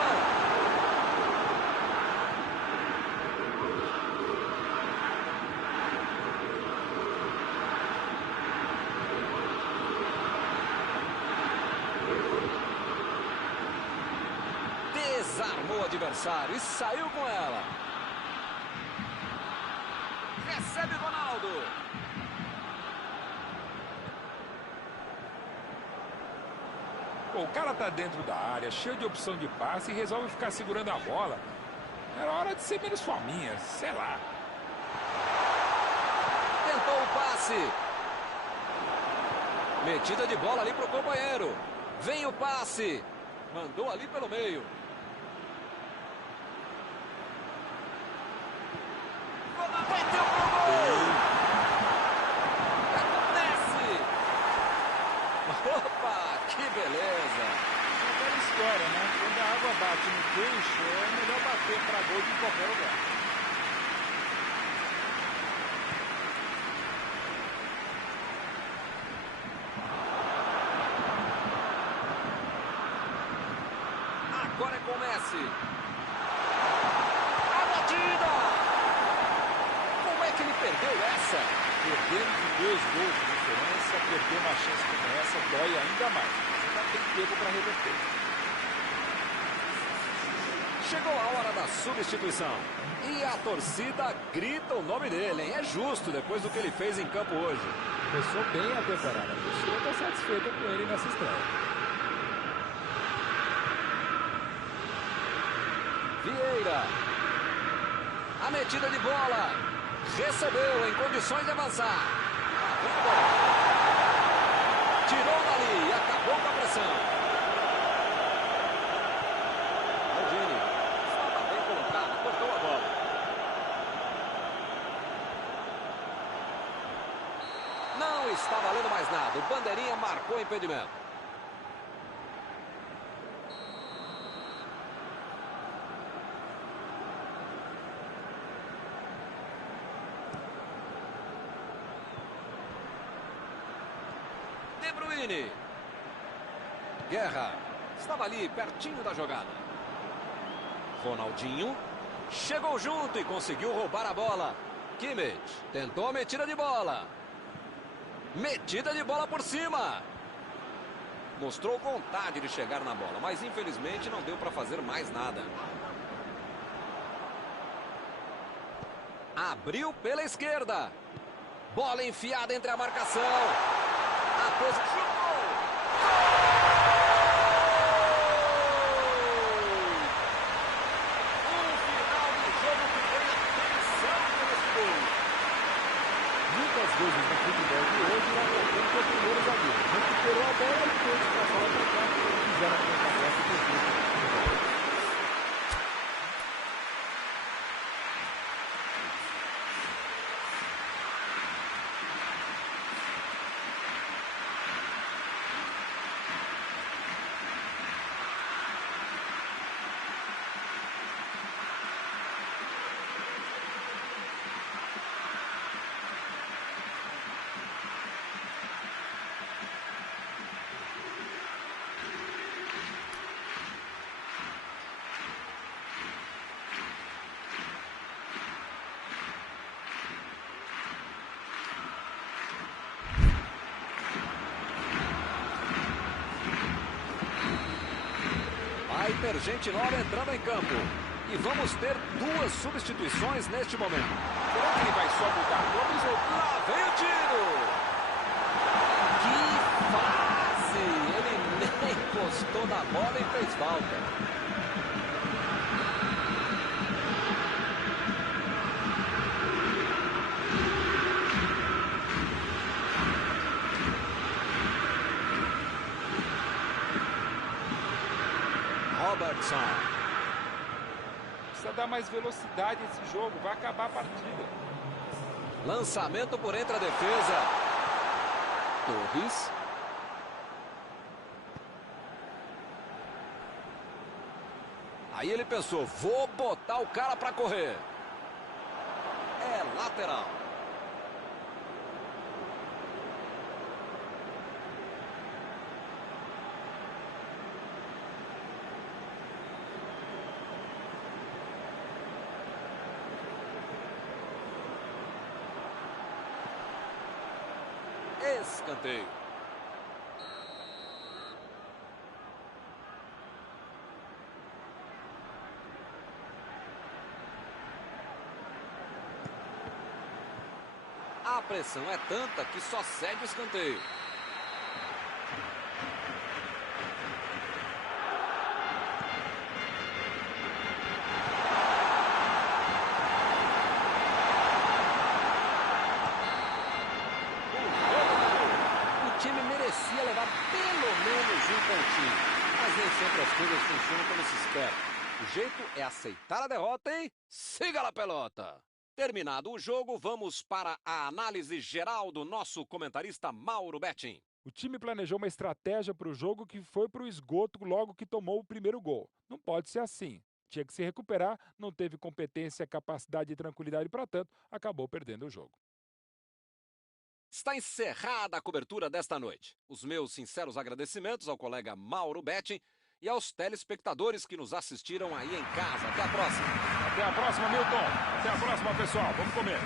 Desarmou o adversário e saiu com ela. Recebe Ronaldo. Pô, o cara tá dentro da área, cheio de opção de passe e resolve ficar segurando a bola. Era hora de ser menos fominha, sei lá. Tentou o passe. Metida de bola ali pro companheiro. Vem o passe. Mandou ali pelo meio. Bateu pro gol. Acontece. Opa, que beleza. Aquela história, né? Quando a água bate no queixo, é melhor bater para gol de qualquer lugar. Agora é com o Messi. A batida. Como é que ele perdeu essa? Perdendo de 2 gols de diferença, perder uma chance como essa dói ainda mais. Você já tem tempo para reverter. Chegou a hora da substituição. E a torcida grita o nome dele, hein? É justo depois do que ele fez em campo hoje. Começou bem a temporada. A torcida está satisfeita com ele nessa estreia. Vieira. A metida de bola. Recebeu em condições de avançar. Tirou dali e acabou com a pressão. Maldini. Estava bem colocado. Cortou a bola. Não está valendo mais nada. O bandeirinha marcou o impedimento. De Bruyne. Guerra. Estava ali, pertinho da jogada. Ronaldinho. Chegou junto e conseguiu roubar a bola. Kimmich. Tentou a metida de bola. Metida de bola por cima. Mostrou vontade de chegar na bola, mas infelizmente não deu para fazer mais nada. Abriu pela esquerda. Bola enfiada entre a marcação. A posição. Um final de jogo que foi a tensão por esse gol. Muitas vezes no futebol de hoje, o atacante é o primeiro zagueiro. Recuperou a bola e fez para a bola para cá. Fizeram a contra-ataque e perfeito. Vai ter gente nova entrando em campo. E vamos ter 2 substituições neste momento. Será que ele vai só mudar nomes ou... Lá vem o tiro! Que fase! Ele nem encostou na bola e fez falta. Robert. Robertson. Precisa dar mais velocidade nesse jogo, vai acabar a partida. Lançamento por entre a defesa. Torres. Aí ele pensou, vou botar o cara para correr. É lateral. Escanteio. A pressão é tanta que só cede o escanteio. O time merecia levar pelo menos um pontinho, mas nem sempre as coisas funcionam como se espera. O jeito é aceitar a derrota e siga a pelota. Terminado o jogo, vamos para a análise geral do nosso comentarista Mauro Betting. O time planejou uma estratégia para o jogo que foi para o esgoto logo que tomou o primeiro gol. Não pode ser assim. Tinha que se recuperar, não teve competência, capacidade e tranquilidade para tanto, acabou perdendo o jogo. Está encerrada a cobertura desta noite. Os meus sinceros agradecimentos ao colega Mauro Betting e aos telespectadores que nos assistiram aí em casa. Até a próxima. Até a próxima, Milton. Até a próxima, pessoal. Vamos comer.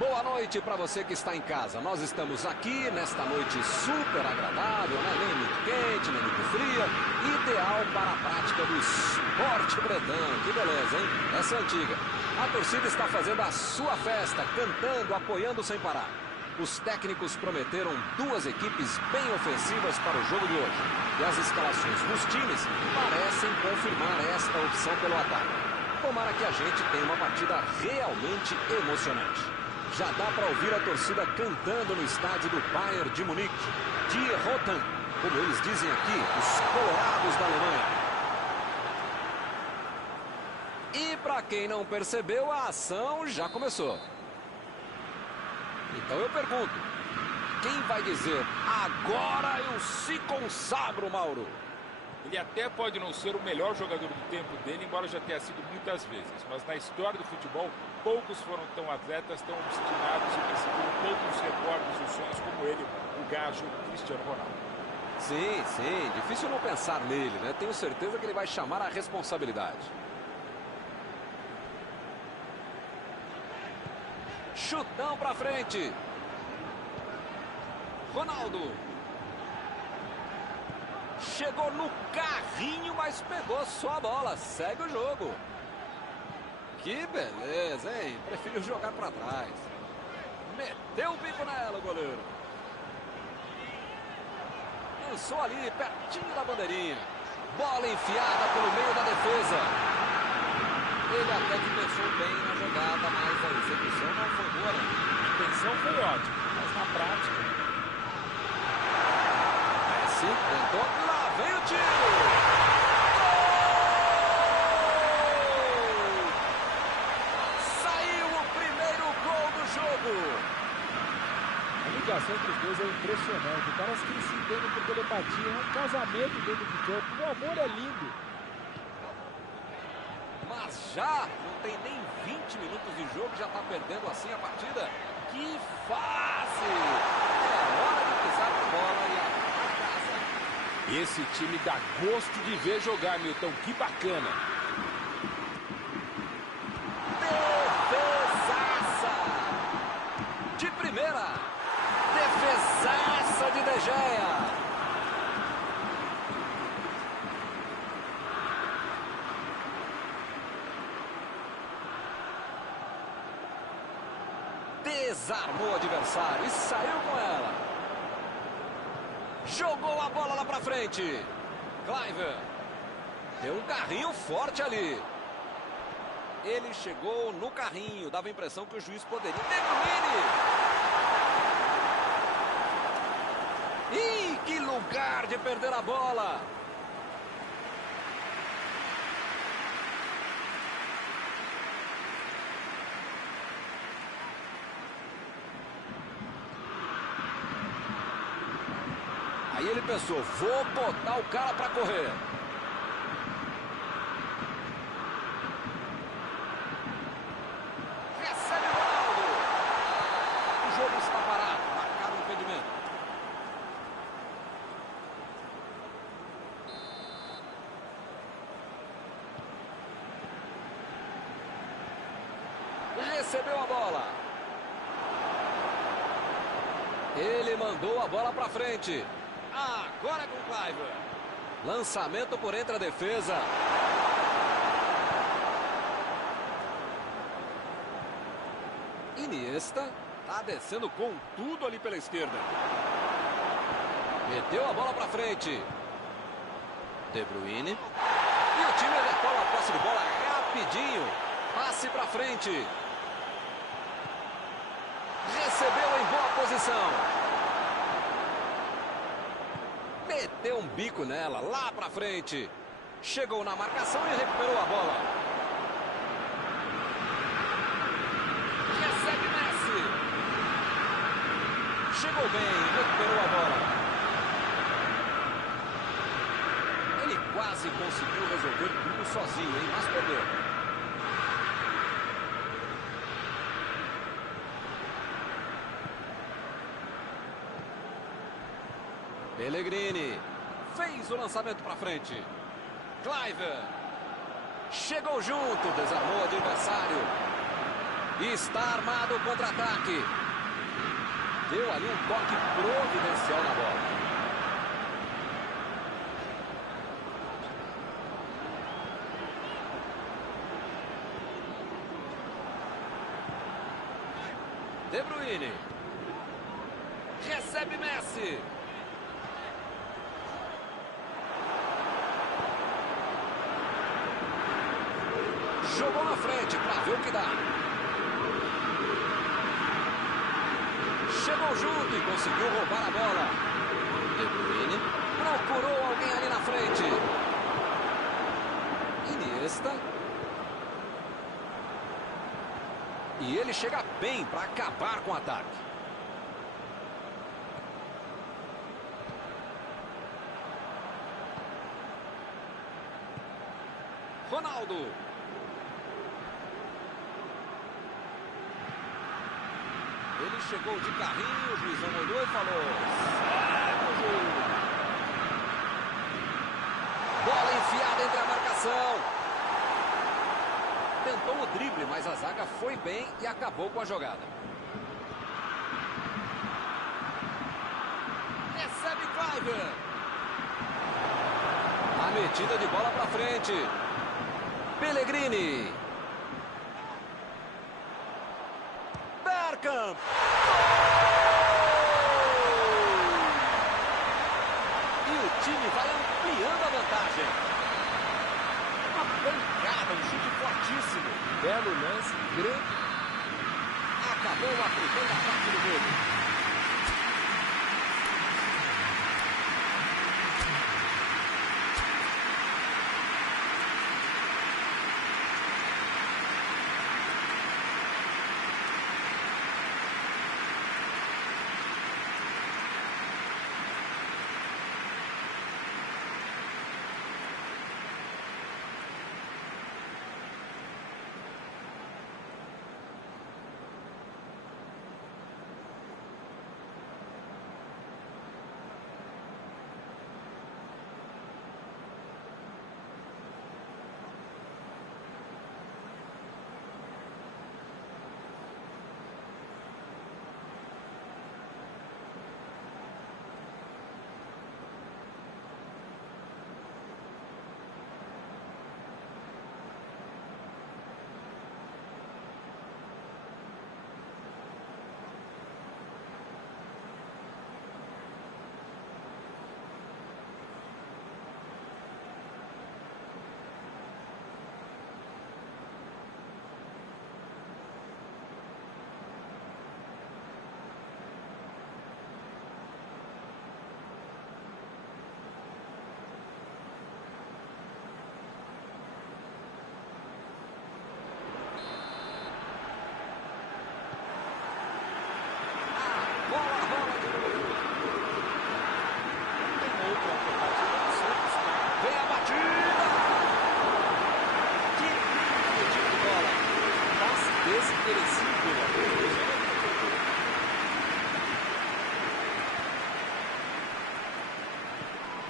Boa noite para você que está em casa. Nós estamos aqui nesta noite super agradável, né? Nem muito quente, nem muito fria. Ideal para a prática do esporte bretão. Que beleza, hein? Essa é antiga. A torcida está fazendo a sua festa, cantando, apoiando sem parar. Os técnicos prometeram duas equipes bem ofensivas para o jogo de hoje. E as escalações dos times parecem confirmar esta opção pelo ataque. Tomara que a gente tenha uma partida realmente emocionante. Já dá para ouvir a torcida cantando no estádio do Bayern de Munique. Die Roten, como eles dizem aqui, os colorados da Alemanha. E para quem não percebeu, a ação já começou. Então eu pergunto, quem vai dizer, agora eu se consagro, Mauro? Ele até pode não ser o melhor jogador do tempo dele, embora já tenha sido muitas vezes. Mas na história do futebol, poucos foram tão atletas, tão obstinados e conseguiram todos os recordes e os sonhos como ele, o gajo Cristiano Ronaldo. Sim, sim, difícil não pensar nele, né? Tenho certeza que ele vai chamar a responsabilidade. Chutão pra frente. Ronaldo. Chegou no carrinho, mas pegou só a bola. Segue o jogo. Que beleza, hein? Preferiu jogar pra trás. Meteu o bico nela, o goleiro. Lançou ali, pertinho da bandeirinha. Bola enfiada pelo meio da defesa. Ele até que pensou bem na jogada, mas a execução não foi boa. A intenção foi ótima, mas na prática... Messi tentou, lá vem o tiro! Gol! Saiu o primeiro gol do jogo! A ligação entre os dois é impressionante. Parece que eles se entendem por telepatia. É um casamento dentro do campo. O amor é lindo. Mas já não tem nem 20 minutos de jogo, já está perdendo assim a partida. Que fácil! É hora de pisar na bola e a casa. Esse time dá gosto de ver jogar, Milton. Que bacana! Defesaça! De primeira! Defesaça de De Gea! Desarmou o adversário e saiu com ela. Jogou a bola lá pra frente. Cliver. Deu um carrinho forte ali. Ele chegou no carrinho. Dava a impressão que o juiz poderia. De Bruyne. Ih, que lugar de perder a bola. Aí ele pensou, vou botar o cara para correr. Recebe o Ronaldo. O jogo está parado. Marcaram o impedimento. Recebeu a bola. Ele mandou a bola para frente. Agora com o Cliver. Lançamento por entre a defesa. Iniesta está descendo com tudo ali pela esquerda. Meteu a bola para frente. De Bruyne. E o time retoma a posse de bola rapidinho. Passe para frente. Recebeu em boa posição. Meteu um bico nela, lá pra frente. Chegou na marcação e recuperou a bola. Recebe Messi. Chegou bem, recuperou a bola. Ele quase conseguiu resolver tudo sozinho, hein? Mas perdeu. Pellegrini fez o lançamento para frente. Cliver chegou junto, desarmou o adversário. Está armado o contra-ataque. Deu ali um toque providencial na bola. De Bruyne. Recebe Messi. Jogou na frente para ver o que dá. Chegou junto e conseguiu roubar a bola. De Bruyne procurou alguém ali na frente. Iniesta. E ele chega bem para acabar com o ataque. Ronaldo. Ele chegou de carrinho, o juizão olhou e falou: segue o jogo. Bola enfiada entre a marcação. Tentou o drible, mas a zaga foi bem e acabou com a jogada. Recebe Kluivert. A metida de bola para frente. Pellegrini. Bergkamp. E o time vai ampliando a vantagem. Uma pancada, um chute fortíssimo. Belo lance, grande. Acabou a primeira parte do jogo.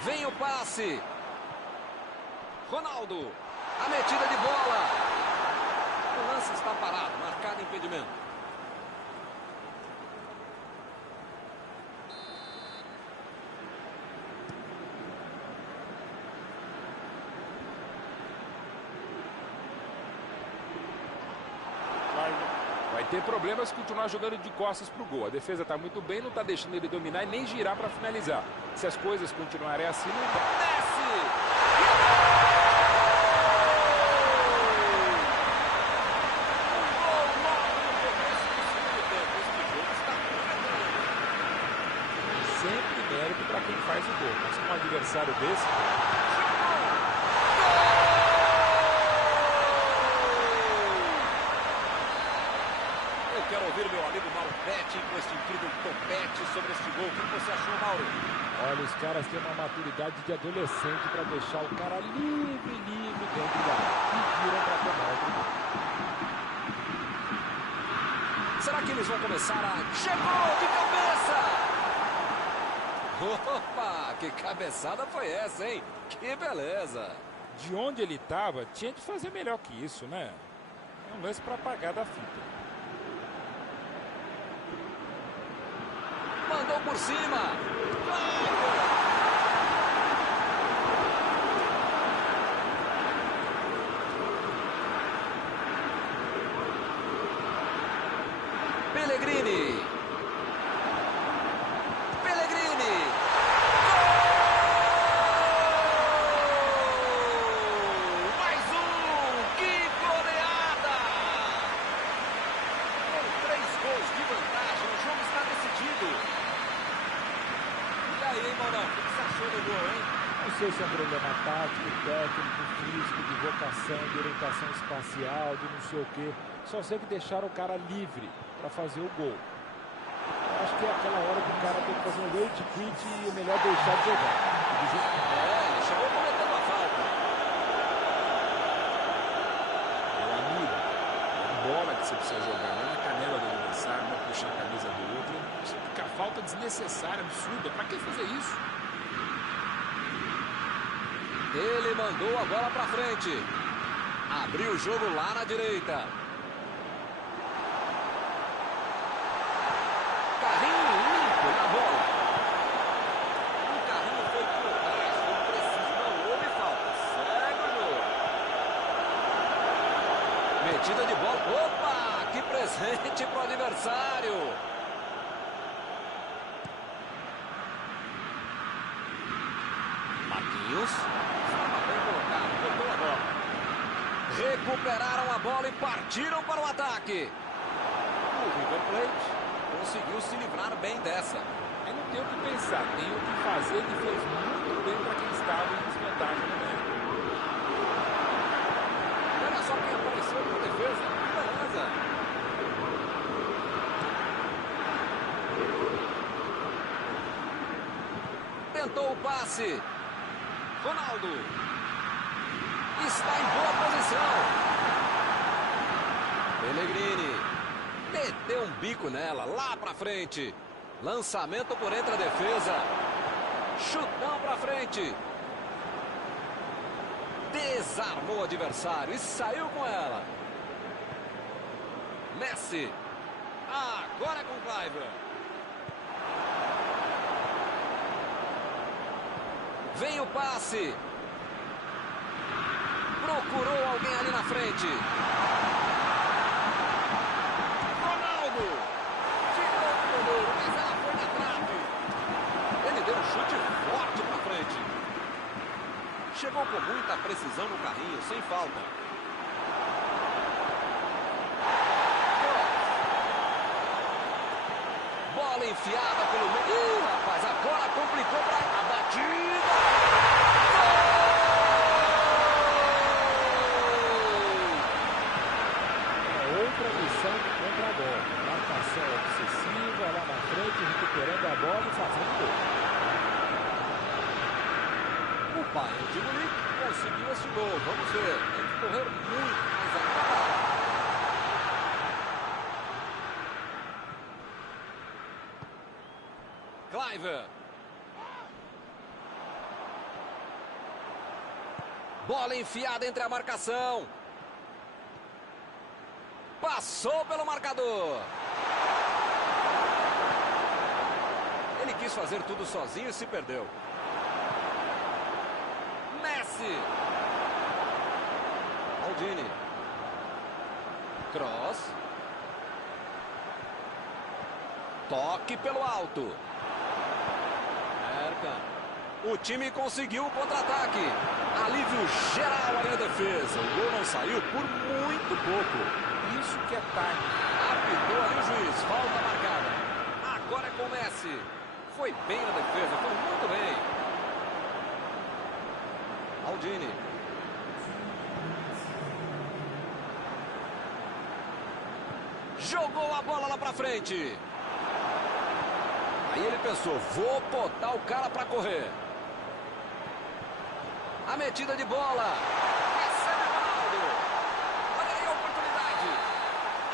Vem o passe. Ronaldo. A metida de bola. O lance está parado, marcado impedimento. Vai ter problemas se continuar jogando de costas pro gol. A defesa tá muito bem, não tá deixando ele dominar e nem girar para finalizar. Se as coisas continuarem assim, não dá. Messi! Sempre mérito para quem faz o gol. Mas com um adversário desse... Quero ouvir meu amigo Mauro Betti com este incrível topete sobre este gol. O que você achou, Mauro? Olha, os caras têm uma maturidade de adolescente para deixar o cara livre dentro da área. E viram para tomar o gol. Será que eles vão começar a... Chegou de cabeça! Opa, que cabeçada foi essa, hein? Que beleza! De onde ele estava, tinha de fazer melhor que isso, né? É um lance para apagar da fita. Mandou por cima. Pellegrini. Pellegrini. Gol! Mais um! Que goleada! Com 3 gols de vantagem, o jogo está decidido. E aí, Maurão, o que você achou do gol, hein? Não sei se é um problema tático, técnico, físico, de vocação, de orientação espacial, de não sei o quê. Só sei que deixaram o cara livre para fazer o gol. Eu acho que é aquela hora que o cara tem que fazer um rage quit e é melhor deixar de jogar. Ele chegou cometendo a falta. Meu amigo, é a bola que você precisa jogar, não é na canela do adversário, não é puxar a camisa do outro. Isso fica falta desnecessária, absurda. Pra que fazer isso? Ele mandou a bola pra frente. Abriu o jogo lá na direita. Carrinho limpo na bola. O carrinho foi por trás, foi preciso, não houve falta. Segue o jogo. Metida de bola. Opa, que presente pro adversário. Marquinhos. Recuperaram a bola e partiram para o ataque. O River Plate conseguiu se livrar bem dessa. Aí não tem o que pensar, tem o que fazer. Ele fez muito bem para quem estava em desvantagem no meio. Olha só quem apareceu na defesa. Beleza. Tentou o passe. Ronaldo. Está em boa posição. Pellegrini. Meteu um bico nela, lá pra frente. Lançamento por entre a defesa. Chutão pra frente. Desarmou o adversário e saiu com ela. Messi. Agora é com o Cliver. Vem o passe. Procurou alguém ali na frente. Ronaldo. Tirou o goleiro, mas ela foi na trave. Ele deu um chute forte pra frente. Chegou com muita precisão no carrinho, sem falta. Bola enfiada pelo meio. Rapaz, agora complicou pra a batida. Missão contra a bola. Marcação obsessiva lá na frente, recuperando a bola e fazendo gol. O Bayern de Munique conseguiu esse gol. Vamos ver. Tem que correr muito mais agora. Cliver. Bola enfiada entre a marcação. Passou pelo marcador. Ele quis fazer tudo sozinho e se perdeu. Messi. Maldini. Cross. Toque pelo alto. Erkan. O time conseguiu o contra-ataque. Alívio geral ali na defesa. O gol não saiu por muito pouco. Isso que é time. Apitou ali o juiz. Falta marcada. Agora é com o Messi. Foi bem na defesa. Foi muito bem. Maldini. Jogou a bola lá pra frente. Aí ele pensou, vou botar o cara pra correr. A metida de bola. Recebe o Ronaldo. Olha aí a oportunidade.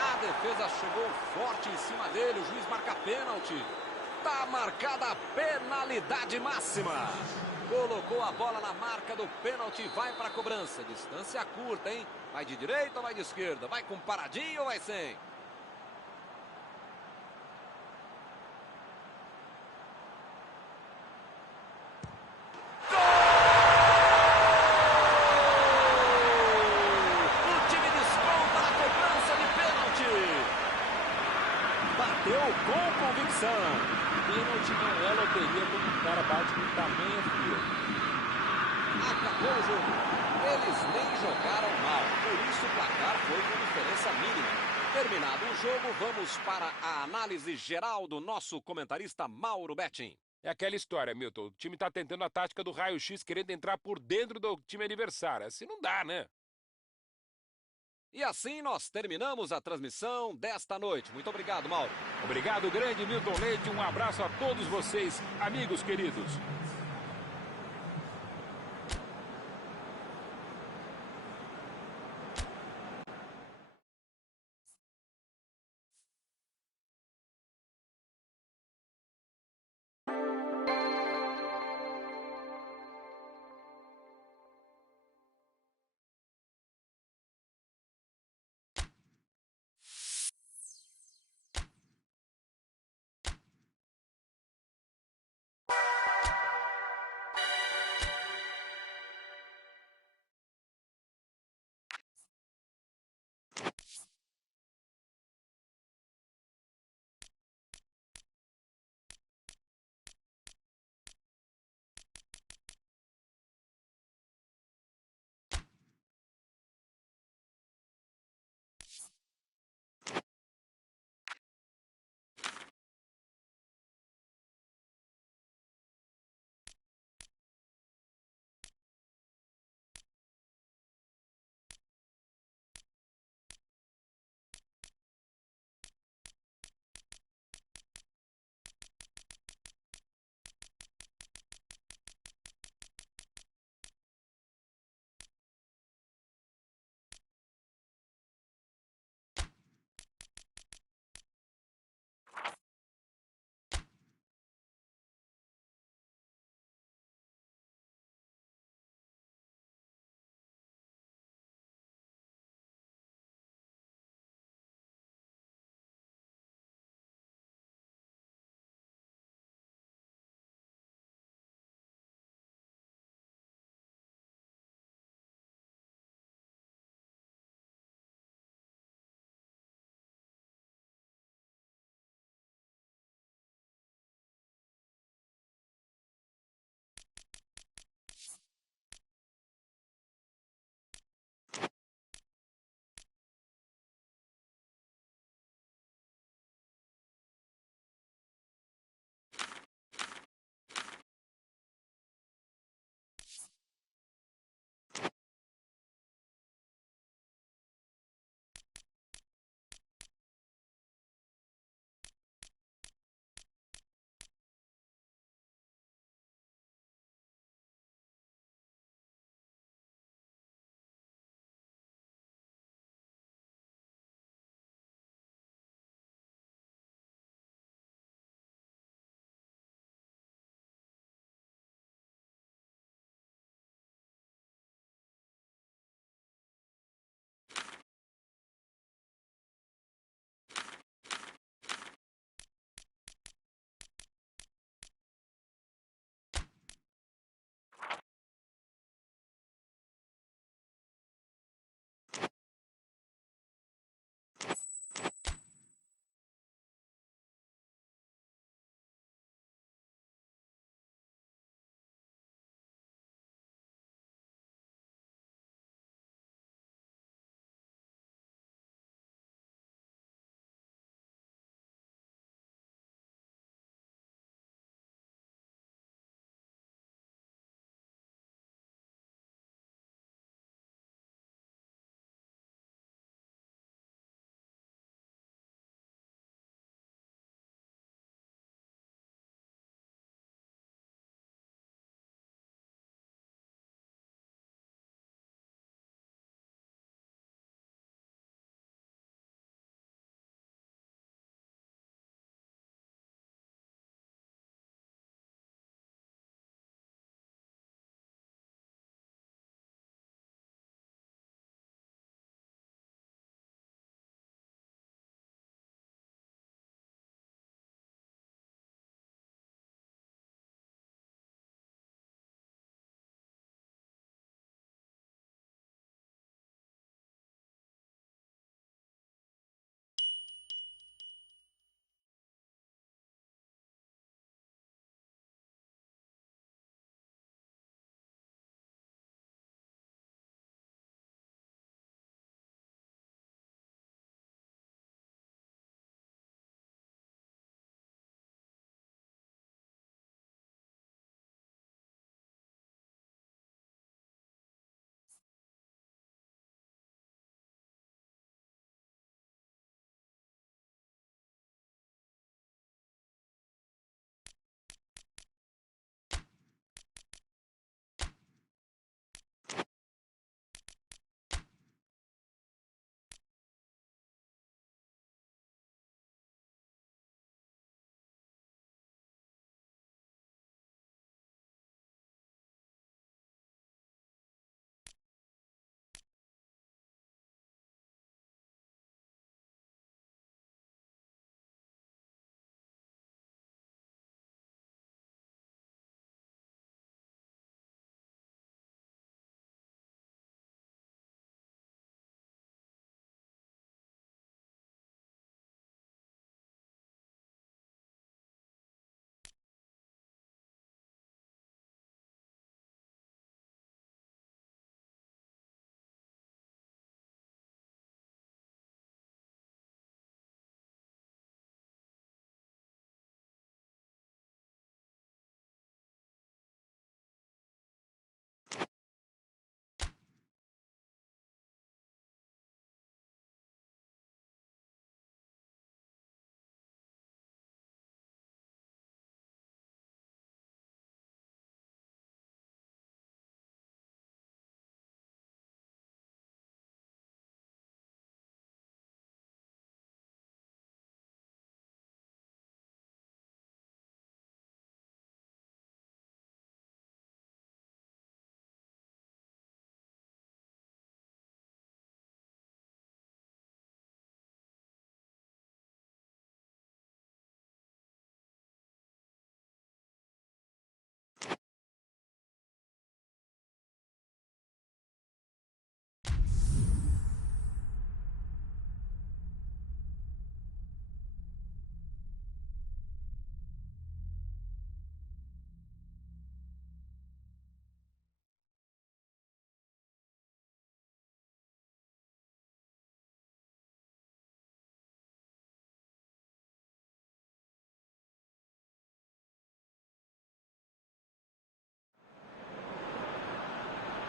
A defesa chegou forte em cima dele. O juiz marca pênalti. Tá marcada a penalidade máxima. Colocou a bola na marca do pênalti e vai para a cobrança. Distância curta, hein? Vai de direita ou vai de esquerda? Vai com paradinho ou vai sem? transmissão. Pênalti não é loteria quando o cara bate com tamanha frieza. Acabou o jogo. Eles nem jogaram mal, por isso o placar foi com diferença mínima. Terminado o jogo, vamos para a análise geral do nosso comentarista Mauro Betting. É aquela história, Milton. O time está tentando a tática do raio-x, querendo entrar por dentro do time adversário. Assim não dá, né? E assim nós terminamos a transmissão desta noite. Muito obrigado, Mauro. Obrigado, grande Milton Leite. Um abraço a todos vocês, amigos queridos.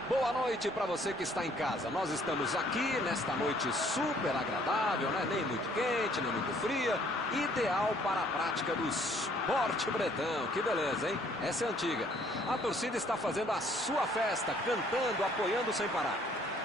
Boa noite para você que está em casa. Nós estamos aqui nesta noite super agradável, né? Nem muito quente, nem muito fria. Ideal para a prática do esporte bretão. Que beleza, hein? Essa é antiga. A torcida está fazendo a sua festa, cantando, apoiando sem parar.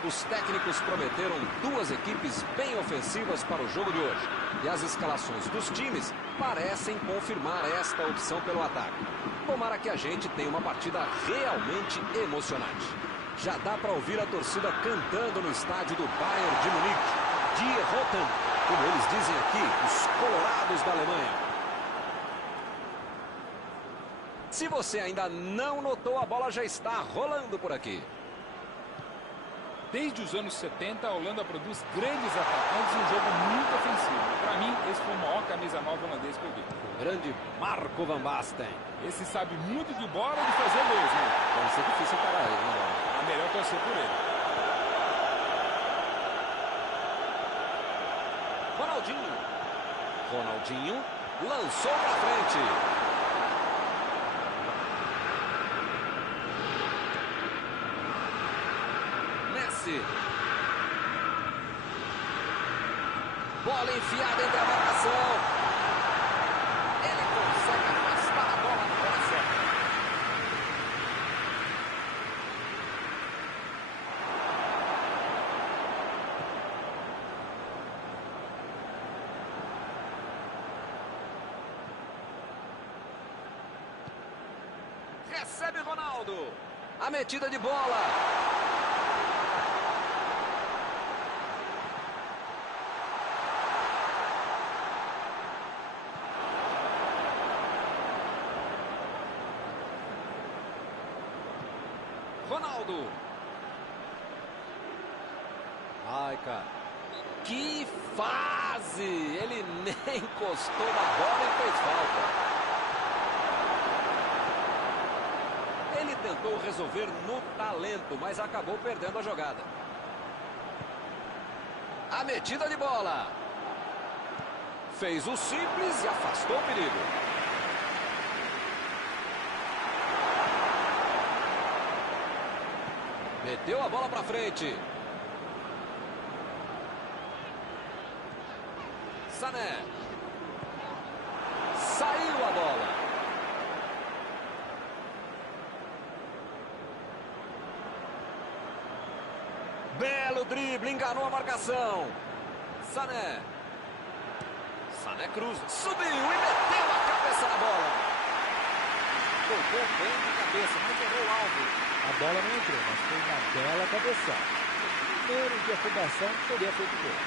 Os técnicos prometeram duas equipes bem ofensivas para o jogo de hoje. E as escalações dos times parecem confirmar esta opção pelo ataque. Tomara que a gente tenha uma partida realmente emocionante. Já dá para ouvir a torcida cantando no estádio do Bayern de Munique. Die Roten, como eles dizem aqui, os colorados da Alemanha. Se você ainda não notou, a bola já está rolando por aqui. Desde os anos 70, a Holanda produz grandes atacantes e um jogo muito ofensivo. Para mim, esse foi o maior camisa 9 holandês que eu vi. O grande Marco van Basten. Esse sabe muito de bola e de fazer gols, né? Vai ser difícil parar ele, né? É melhor torcer por ele. Ronaldinho lançou para frente. Messi. Bola enfiada entre a marcação. Ele consegue afastar a bola na hora certa. Recebe Ronaldo. A metida de bola. Ronaldo. Ai, cara. Que fase! Ele nem encostou na bola e fez falta. Ele tentou resolver no talento, mas acabou perdendo a jogada. A metida de bola. Fez o simples e afastou o perigo. Meteu a bola para frente. Sané. Saiu a bola. Belo drible, enganou a marcação. Sané. Sané cruza. Subiu e meteu a cabeça na bola. Tocou bem na cabeça, mas errou o alvo. A bola não entrou, mas foi uma bela cabeçada. Menos de afogação, teria feito gol.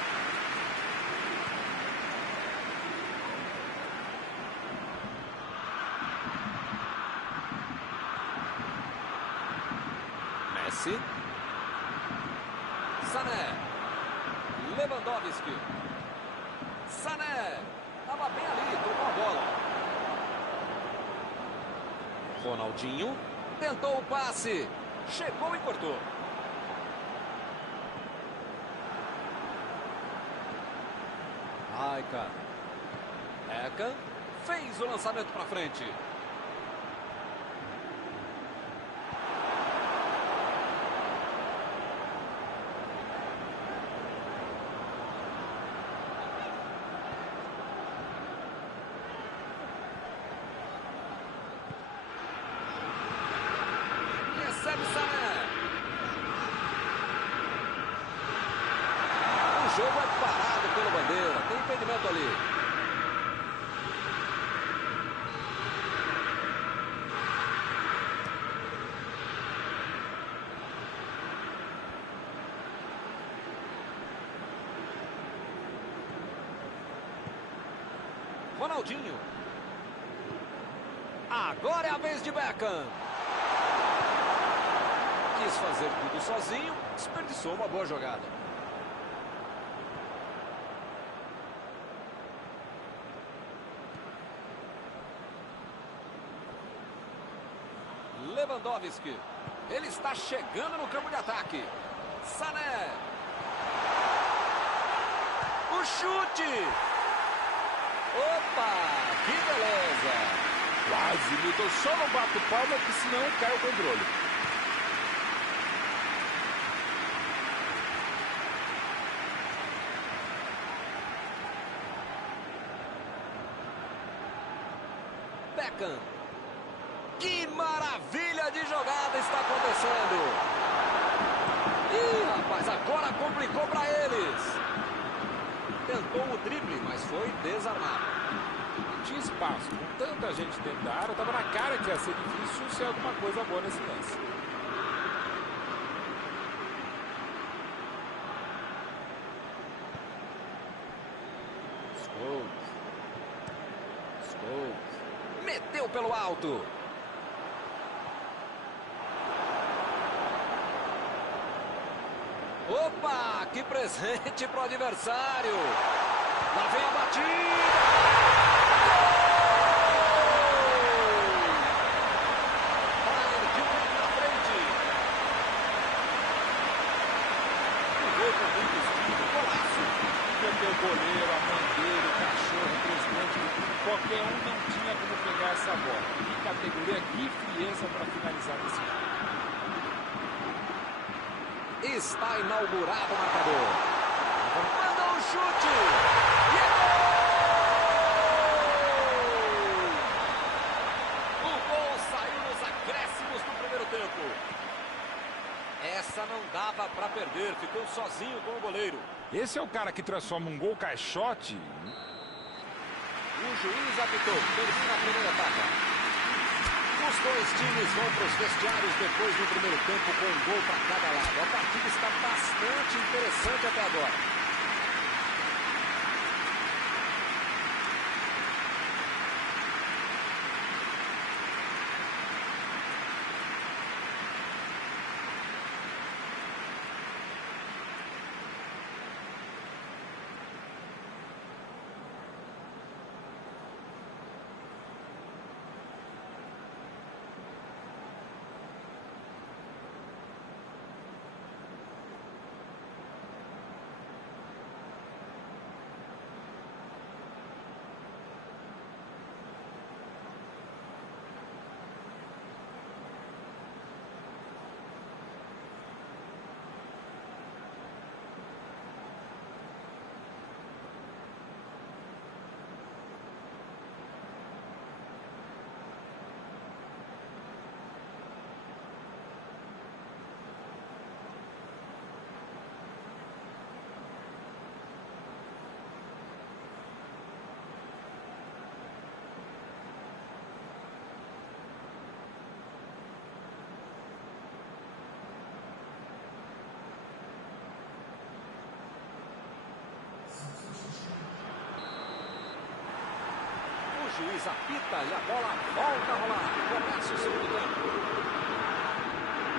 Messi. Sané. Lewandowski. Sané. Estava bem ali, tocou a bola. Ronaldinho. Tentou o passe. Chegou e cortou. Ai, cara. Eka fez o lançamento para frente. Recebe Sané. O jogo é parado pela bandeira. Tem impedimento ali. Ronaldinho. Agora é a vez de Beckham. Quis fazer tudo sozinho, desperdiçou uma boa jogada. Lewandowski. Ele está chegando no campo de ataque. Sané. O chute. Opa, que beleza. Quase, Milton. Só não bate palma, porque senão cai o controle. Beckham. Que maravilha de jogada está acontecendo. Ih, rapaz, agora complicou para eles. Tentou o drible, mas foi desarmado. Não tinha espaço. Com tanta gente dentro da área, estava na cara que ia ser difícil ser alguma coisa boa nesse lance. Scholes. Meteu pelo alto. Opa, que presente pro adversário. Lá vem a batida. Bayern de Munique na frente. O gol com muito estilo, golaço. Porque o goleiro, a mãe dele, o cachorro, o presidente, qualquer um não tinha como pegar essa bola. Que categoria, que frieza para finalizar desse jogo. Está inaugurado o marcador. Mandou um chute. E é gol! O gol saiu nos acréscimos do primeiro tempo. Essa não dava para perder. Ficou sozinho com o goleiro. Esse é o cara que transforma um gol caixote. O juiz apitou. Termina a primeira etapa. Os dois times vão para os vestiários depois do primeiro tempo com um gol para cada lado. A partida está bastante interessante até agora. O juiz apita e a bola volta a rolar. Começa o segundo tempo.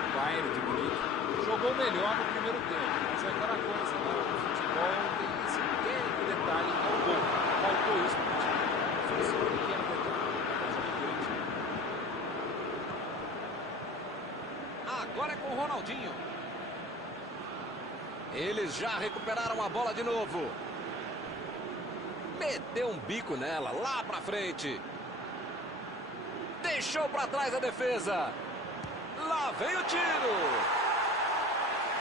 O Bayern de Munique jogou melhor no primeiro tempo, mas é aquela coisa, né? O futebol tem esse pequeno detalhe que é o gol. Faltou isso para o time. Foi esse pequeno detalhe. Agora é com o Ronaldinho. Eles já recuperaram a bola de novo. Meteu um bico nela, lá pra frente. Deixou pra trás a defesa. Lá vem o tiro.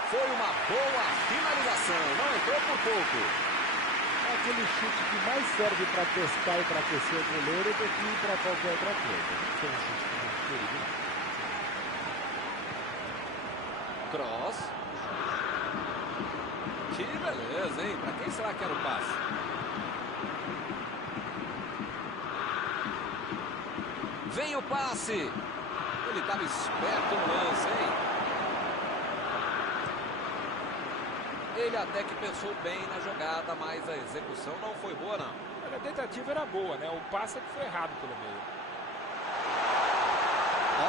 Foi uma boa finalização, não entrou por pouco. É aquele chute que mais serve para testar e para aquecer o goleiro do que para qualquer outra coisa. Não foi um chute muito perigoso. Cross. Que beleza, hein? Pra quem será que era o passe? Vem o passe. Ele estava esperto no lance, hein? Ele até que pensou bem na jogada, mas a execução não foi boa, não. A tentativa era boa, né? O passe é que foi errado pelo meio.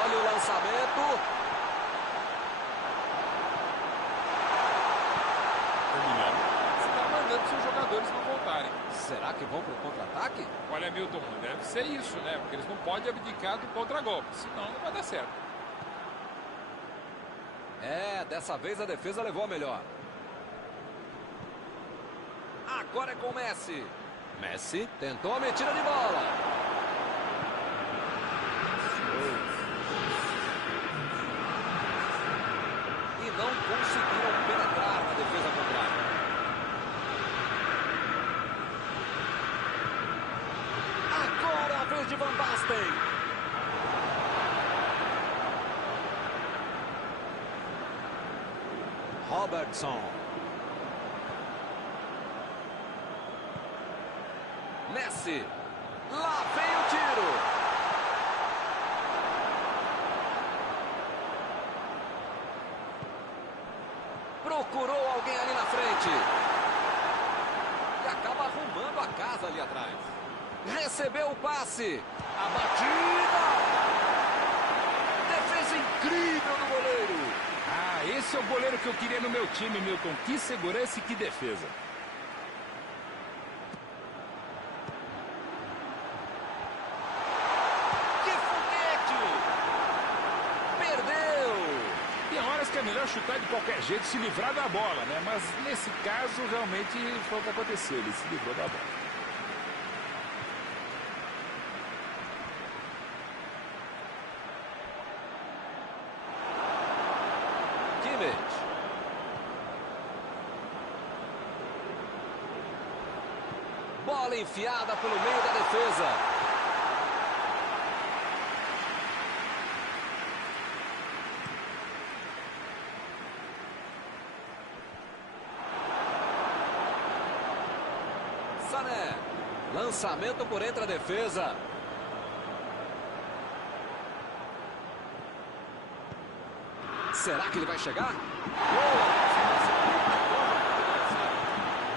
Olha o lançamento. Você está mandando seus jogadores não voltarem. Será que vão para o contra-ataque? Olha, Milton, deve ser isso, né? Porque eles não podem abdicar do contra-golpe, senão não vai dar certo. É, dessa vez a defesa levou a melhor. Agora é com o Messi. Messi tentou a metida de bola. E não conseguiram penetrar na defesa contrária. Agora é a vez de Van Basten. Robertson. Messi. Lá vem o tiro. Procurou alguém ali na frente. E acaba arrumando a casa ali atrás. Recebeu o passe. A batida. Defesa incrível do goleiro. Ah, esse é o goleiro que eu queria no meu time, Milton. Que segurança e que defesa. Que foguete. Perdeu. Tem horas que é melhor chutar de qualquer jeito, se livrar da bola, né? Mas nesse caso, realmente foi o que aconteceu. Ele se livrou da bola. Bola enfiada pelo meio da defesa. Sané. Lançamento por entre a defesa. Será que ele vai chegar?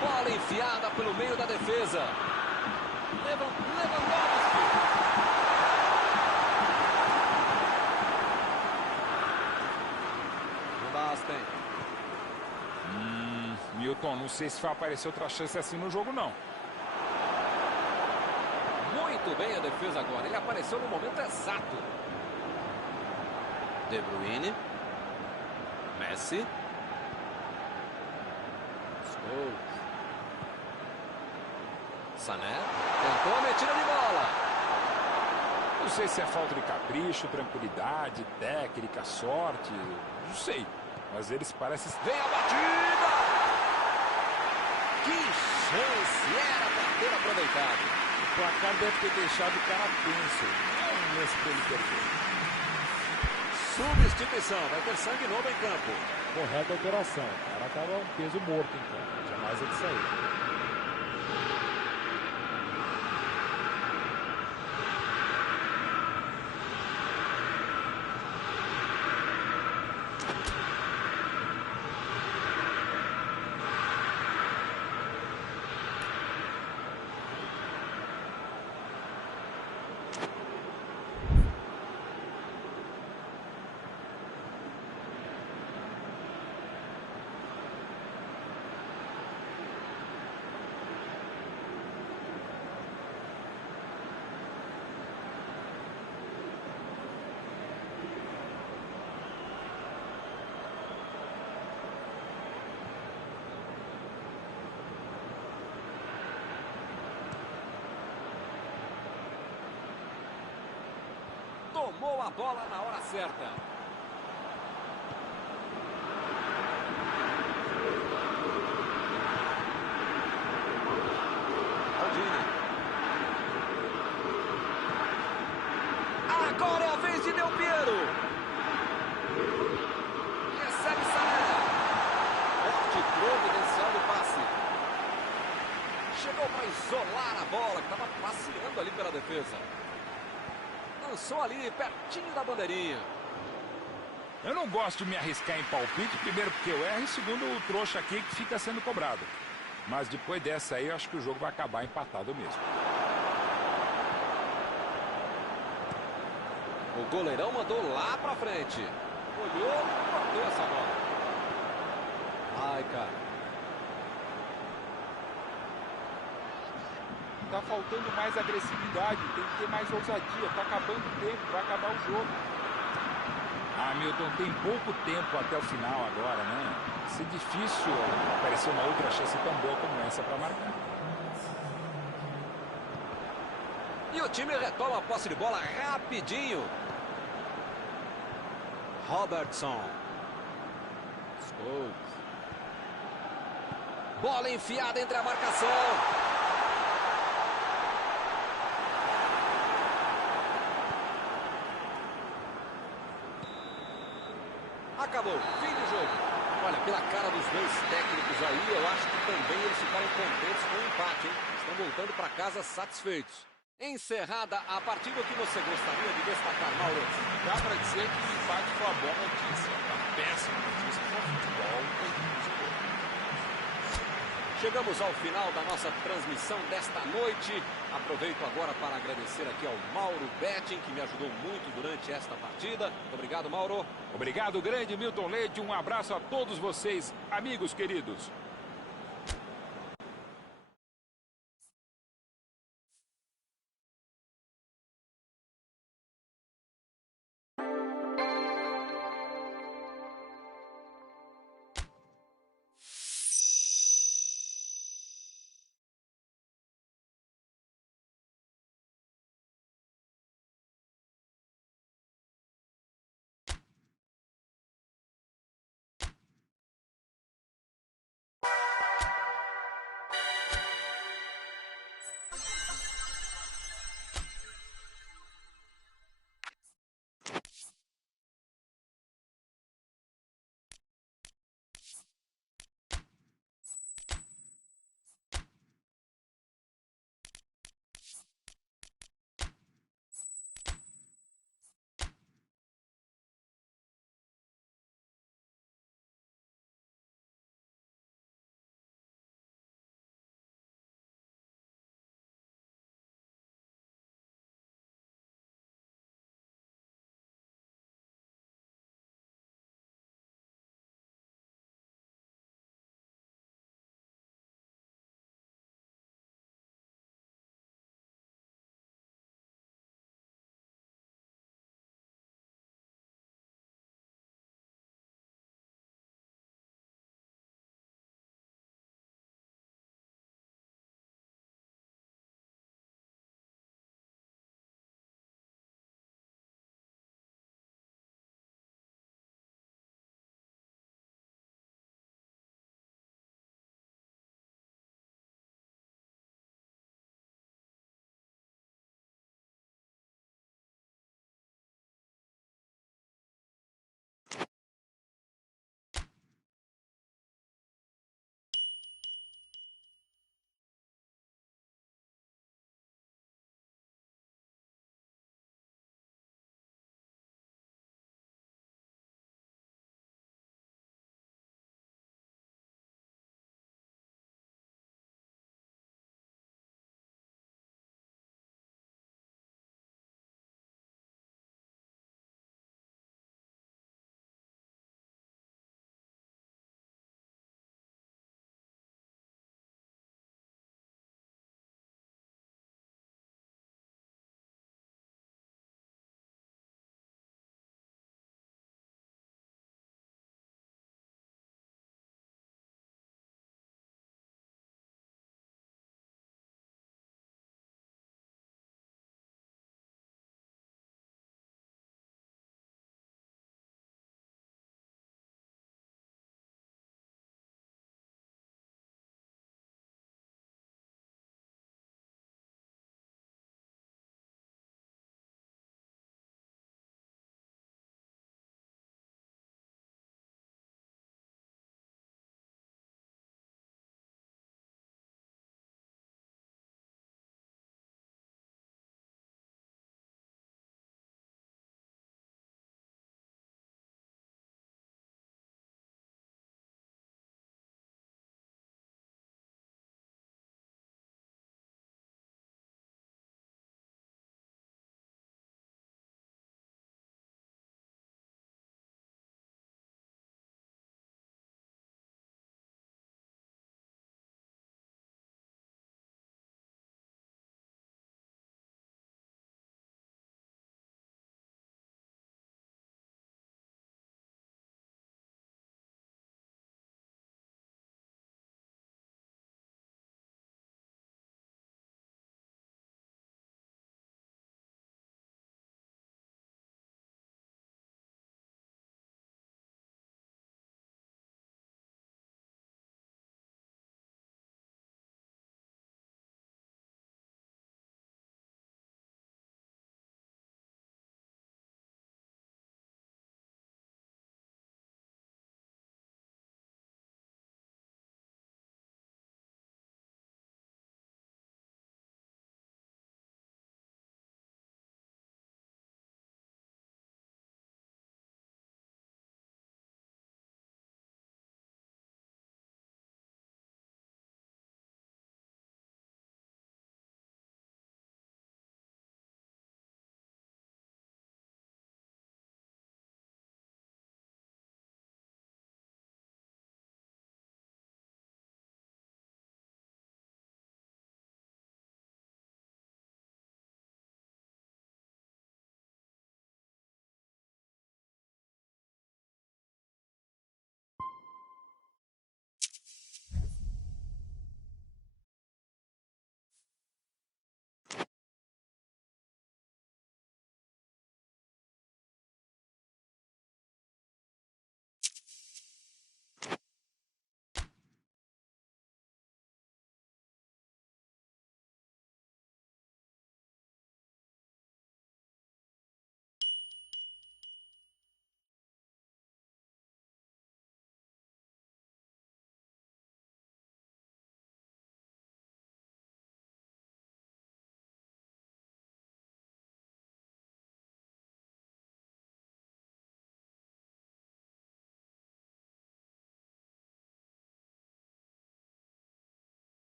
Bola enfiada pelo meio da defesa. Lewandowski. Não basta, hein? Milton, não sei se vai aparecer outra chance assim no jogo, não. Muito bem a defesa agora. Ele apareceu no momento exato. De Bruyne. Messi. Scholes. Sané. Tentou a metida de bola. Não sei se é falta de capricho, tranquilidade, técnica, sorte. Não sei. Mas eles parecem... Vem a batida! Que chance! Era para ter aproveitado. O placar deve ter deixado o cara tenso. Não é um lance para ele perder. Substituição. Vai ter sangue novo em campo. Correta alteração. O cara estava um peso morto em campo. Jamais ele saiu. Tomou a bola na hora certa. Aldini. Agora é a vez de Del Piero. Recebe Sané. Forte providencial do passe. Chegou para isolar a bola, que estava passeando ali pela defesa. Lançou ali, pertinho da bandeirinha. Eu não gosto de me arriscar em palpite, primeiro porque eu erro e segundo o trouxa aqui que fica sendo cobrado. Mas depois dessa aí, eu acho que o jogo vai acabar empatado mesmo. O goleirão mandou lá pra frente. Olhou, bateu essa bola. Ai, cara. Tá faltando mais agressividade, tem que ter mais ousadia. Tá acabando o tempo, vai acabar o jogo. Ah, Milton, tem pouco tempo até o final agora, né? Vai ser difícil aparecer uma outra chance tão boa como essa para marcar. E o time retoma a posse de bola rapidinho. Robertson. Scholes. Bola enfiada entre a marcação. Acabou, fim do jogo. Olha, pela cara dos dois técnicos aí, eu acho que também eles ficaram contentes com o empate, hein? Estão voltando para casa satisfeitos. Encerrada a partida, o que você gostaria de destacar, Mauro? Dá para dizer que o empate foi uma boa notícia. Uma péssima notícia para o futebol. Chegamos ao final da nossa transmissão desta noite. Aproveito agora para agradecer aqui ao Mauro Betting, que me ajudou muito durante esta partida. Muito obrigado, Mauro. Obrigado, grande Milton Leite. Um abraço a todos vocês, amigos queridos.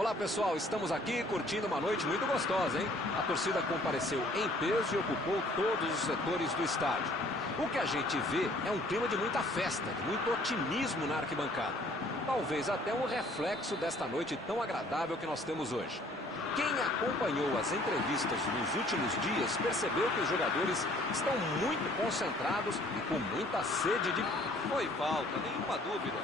Olá pessoal, estamos aqui curtindo uma noite muito gostosa, hein? A torcida compareceu em peso e ocupou todos os setores do estádio. O que a gente vê é um clima de muita festa, de muito otimismo na arquibancada. Talvez até um reflexo desta noite tão agradável que nós temos hoje. Quem acompanhou as entrevistas nos últimos dias percebeu que os jogadores estão muito concentrados e com muita sede de... Foi falta, nenhuma dúvida.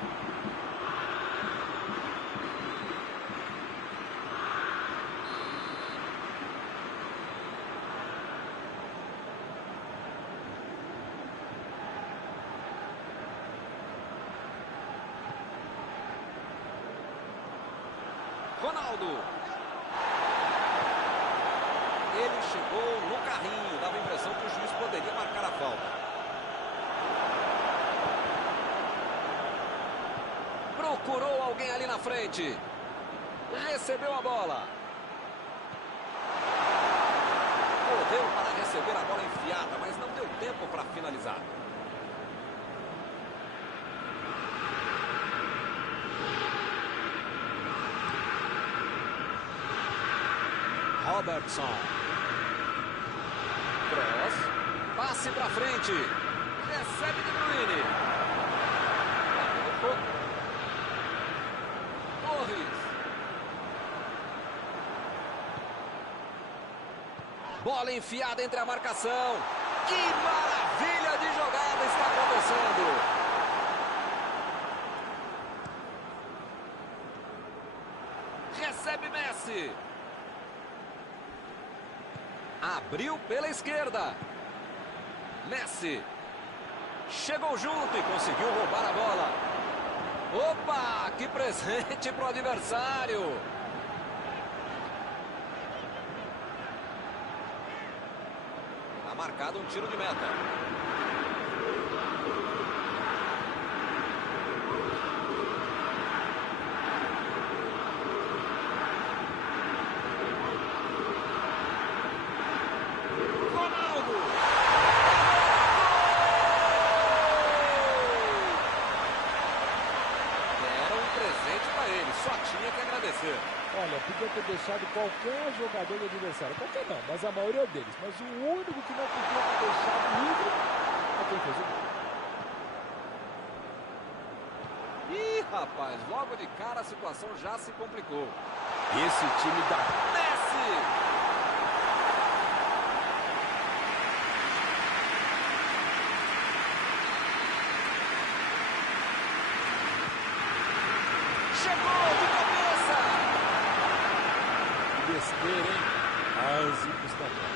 Ronaldo. Ele chegou no carrinho, dava a impressão que o juiz poderia marcar a falta. Procurou alguém ali na frente. Recebeu a bola. Correu para receber a bola enfiada, mas não deu tempo para finalizar. Robertson. Cross. Passe para frente. Recebe De Bruyne. Torres. Bola enfiada entre a marcação. Que maravilha de jogada está acontecendo. Recebe Messi. Abriu pela esquerda. Messi. Chegou junto e conseguiu roubar a bola. Opa, que presente para o adversário. Está marcado um tiro de meta. Olha, podia ter deixado qualquer jogador do adversário. Qualquer não, mas a maioria deles. Mas o único que não podia ter deixado livre é quem fez o gol. Ih, rapaz, logo de cara a situação já se complicou. Esse time da Messi! Chegou de cabeça! Besteira, hein? Quase custa bom.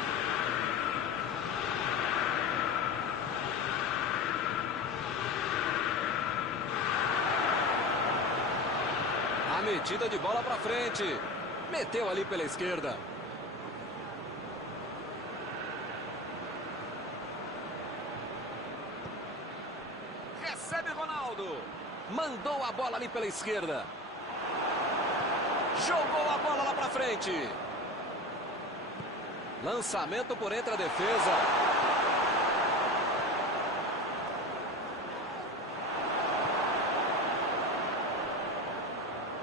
A metida de bola pra frente. Meteu ali pela esquerda. Recebe Ronaldo. Mandou a bola ali pela esquerda. Jogou a bola lá pra frente. Lançamento por entre a defesa.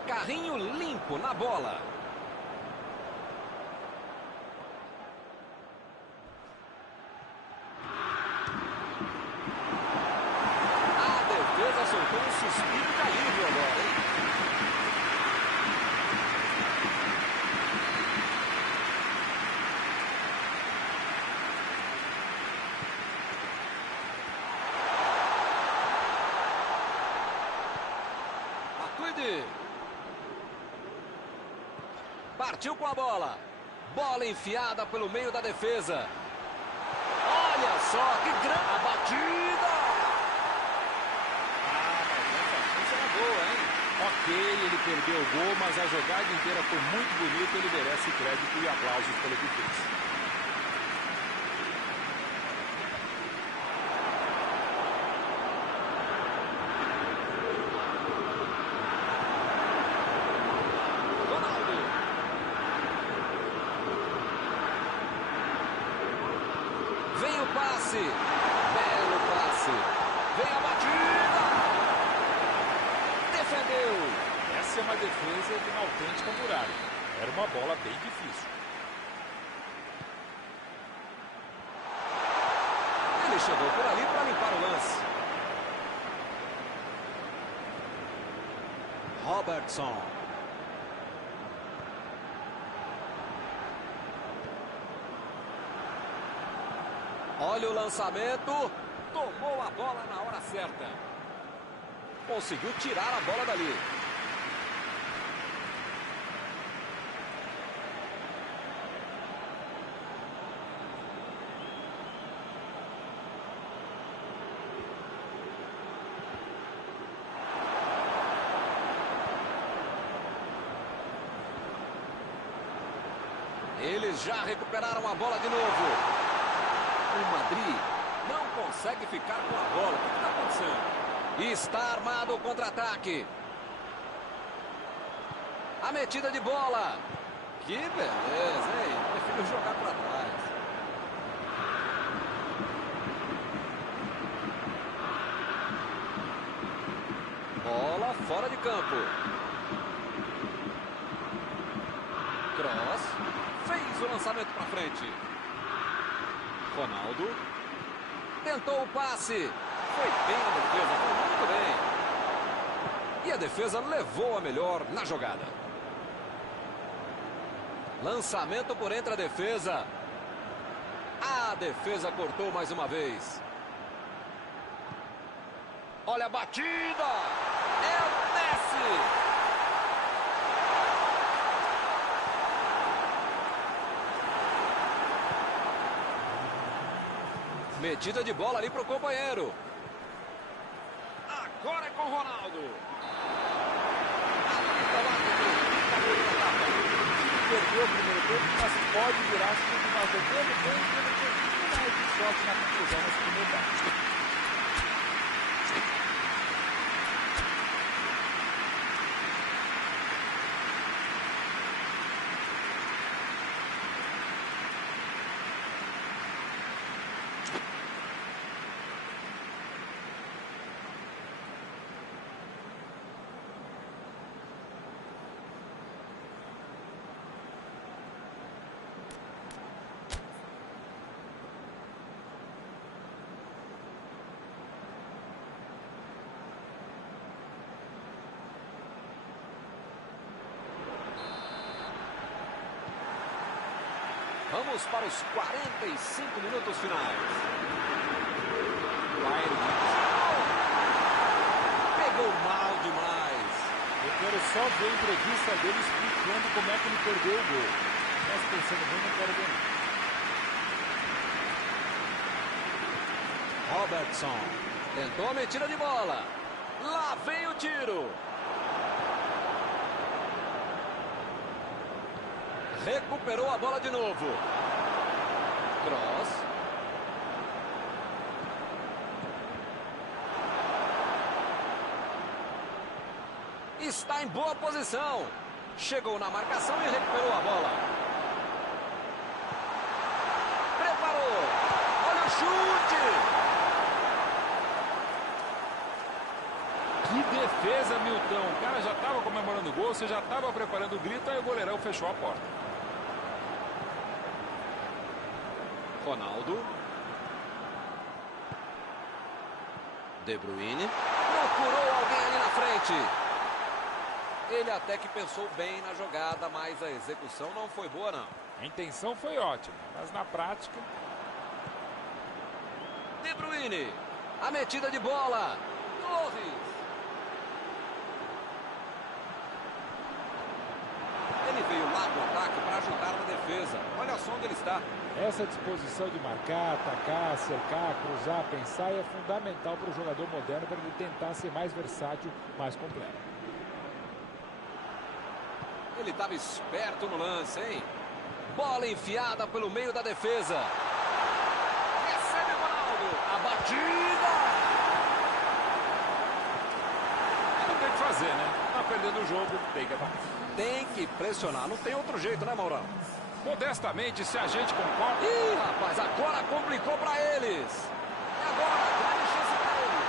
Carrinho limpo na bola. A defesa soltou um suspiro de alívio agora, hein? Matuidi. Partiu com a bola. Bola enfiada pelo meio da defesa. Olha só que grande batida. Essa era boa, hein? Ok, ele perdeu o gol, mas a jogada inteira foi muito bonita. Ele merece crédito e aplausos pelo que fez. Vem o passe. Belo passe. Vem a batida. Defendeu. Essa ser uma defesa de uma autêntica muralha. Era uma bola bem difícil. Ele chegou por ali para limpar o lance. Robertson. Olha o lançamento. Tomou a bola na hora certa. Conseguiu tirar a bola dali. Eles já recuperaram a bola de novo. O Madrid não consegue ficar com a bola. O que está acontecendo? Está armado o contra-ataque. A metida de bola. Que beleza, hein? Prefiro jogar para trás. Bola fora de campo. Cross. Fez o lançamento para frente. Ronaldo. Tentou o passe. Foi bem a defesa, foi muito bem. E a defesa levou a melhor na jogada. Lançamento por entre a defesa. A defesa cortou mais uma vez. Olha a batida. É o Messi. Metida de bola ali para o companheiro. Agora é com o Ronaldo. Perdeu o primeiro tempo, mas pode virar segundo nós jogando bem, tendo um pouquinho mais de sorte na conclusão nesse primeiro tempo. Vamos para os 45 minutos finais. Pegou mal demais. Eu quero só ver a entrevista dele explicando como é que ele perdeu o gol. Mas pensando bem, não quero ver. Robertson. Tentou a metida de bola. Lá vem o tiro. Recuperou a bola de novo. Cross. Está em boa posição. Chegou na marcação e recuperou a bola. Preparou. Olha o chute. Que defesa, Milton. O cara já estava comemorando o gol, você já estava preparando o grito, aí o goleirão fechou a porta. Ronaldo. De Bruyne. Procurou alguém ali na frente. Ele até que pensou bem na jogada, mas a execução não foi boa, não. A intenção foi ótima, mas na prática... De Bruyne. A metida de bola. Torres. Ele veio lá do ataque para ajudar na defesa. Olha só onde ele está. Essa disposição de marcar, atacar, cercar, cruzar, pensar é fundamental para o jogador moderno para ele tentar ser mais versátil, mais completo. Ele estava esperto no lance, hein? Bola enfiada pelo meio da defesa. Recebe o Ronaldo. A batida. Não tem o que fazer, né? Tá perdendo o jogo, tem que acabar. Tem que pressionar, não tem outro jeito, né, Maurão? Modestamente, se a gente concorda... Ih, rapaz, agora complicou pra eles. E agora, grande chance pra ele.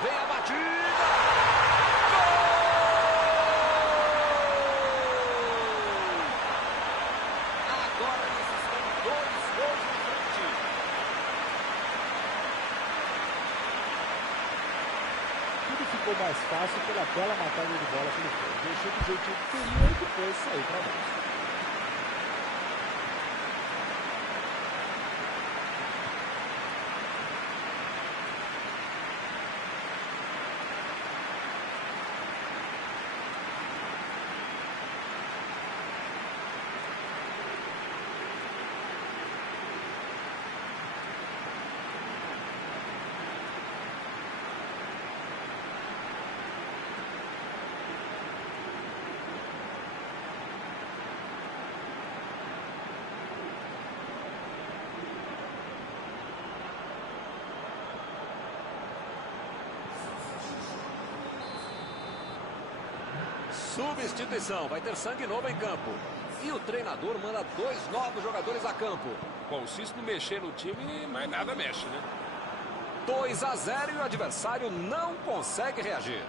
Vem a batida. Gol! ficou mais fácil pela bela matada de bola que ele fez. Deixou do jeitinho que queria e depois saiu para baixo. Substituição, vai ter sangue novo em campo. E o treinador manda 2 novos jogadores a campo. Bom, se isso não mexer no time, mais nada mexe, né? 2-0 e o adversário não consegue reagir.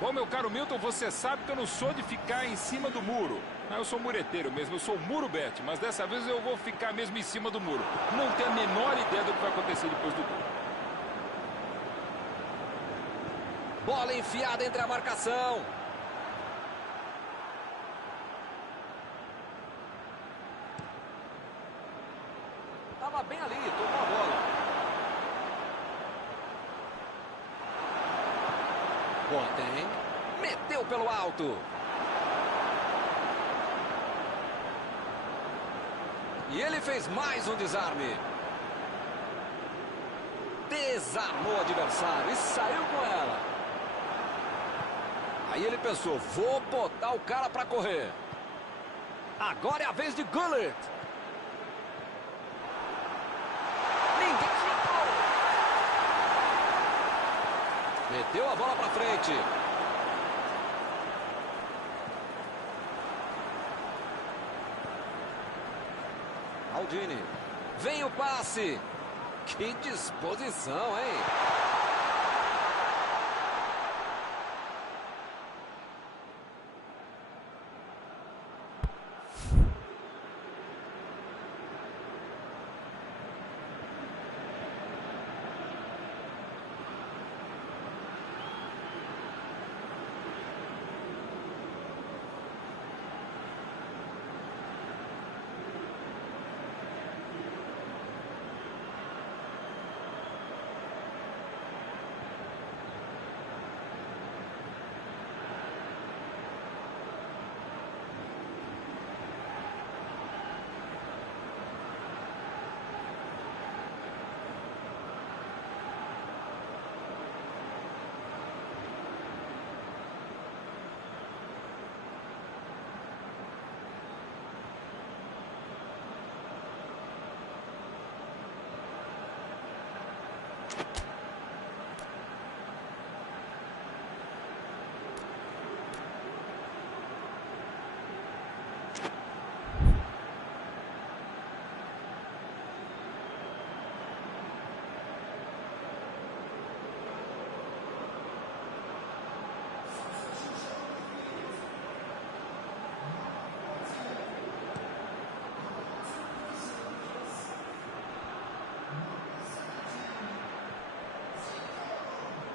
Bom, meu caro Milton, você sabe que eu não sou de ficar em cima do muro. Eu sou mureteiro mesmo, eu sou muro bet, mas dessa vez eu vou ficar mesmo em cima do muro. Não tenho a menor ideia do que vai acontecer depois do gol. Bola enfiada entre a marcação. Estava bem ali, tomou a bola. Boateng meteu pelo alto. E ele fez mais um desarme. Desarmou o adversário e saiu com ela. Aí ele pensou, vou botar o cara para correr. Agora é a vez de Gullit. Ninguém chutou. Meteu a bola para frente. Maldini. Vem o passe. Que disposição, hein?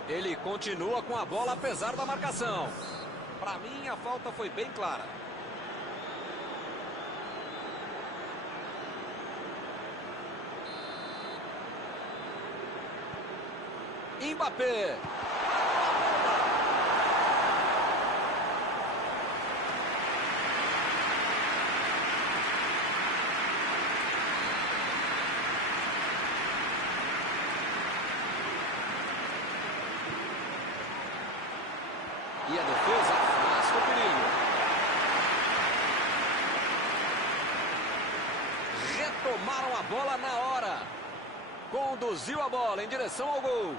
Ele continua com a bola apesar da marcação. Para mim, a falta foi bem clara. Mbappé. E a defesa afasta o perigo. Retomaram a bola na hora. Conduziu a bola em direção ao gol.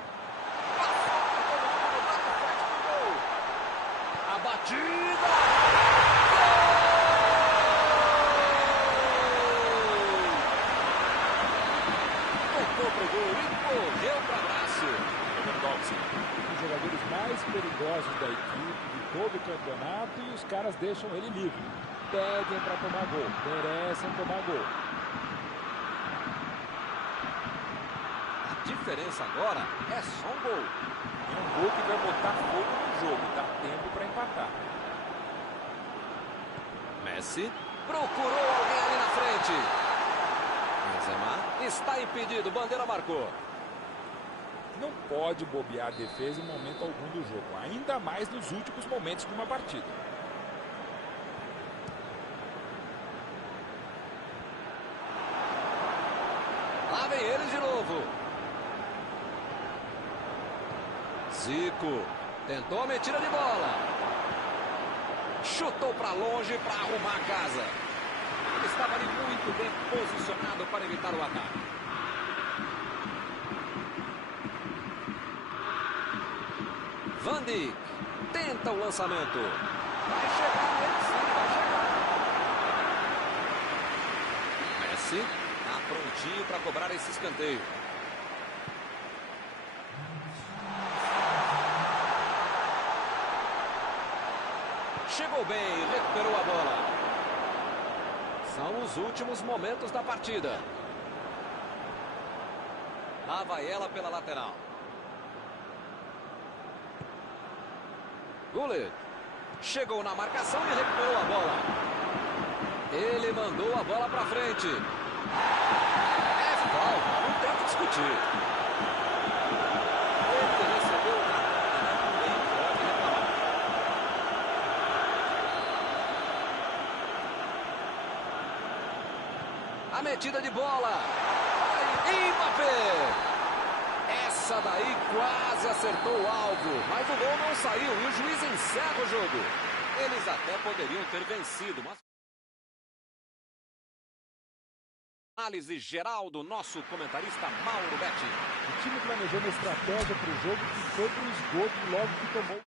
A batida. Tocou pro gol e correu para abraço. Um dos jogadores mais perigosos da equipe de todo o campeonato e os caras deixam ele livre. Pedem para tomar gol, merecem tomar gol. A diferença agora é só um gol. E um gol que vai botar fogo no jogo. Dá tempo para empatar. Messi procurou alguém ali na frente. Benzema está impedido, bandeira marcou. Não pode bobear a defesa em momento algum do jogo, ainda mais nos últimos momentos de uma partida. Lá vem eles de novo. Zico tentou a metida de bola. Chutou para longe para arrumar a casa. Ele estava ali muito bem posicionado para evitar o ataque. Van Dijk tenta o lançamento. Vai chegar ele, sim, vai chegar. Messi está prontinho para cobrar esse escanteio. Chegou bem, recuperou a bola. São os últimos momentos da partida. Lá vai ela pela lateral. Gullit chegou na marcação e recuperou a bola. Ele mandou a bola para frente. É falta, não tem o que discutir. Ele recebeu na cara, ninguém pode reclamar. A metida de bola. Mbappé. Essa daí quase acertou o alvo, mas o gol não saiu e o juiz encerra o jogo. Eles até poderiam ter vencido, mas... Análise geral do nosso comentarista Mauro Betti. O time planejou uma estratégia para o jogo que foi para o esgoto logo que tomou.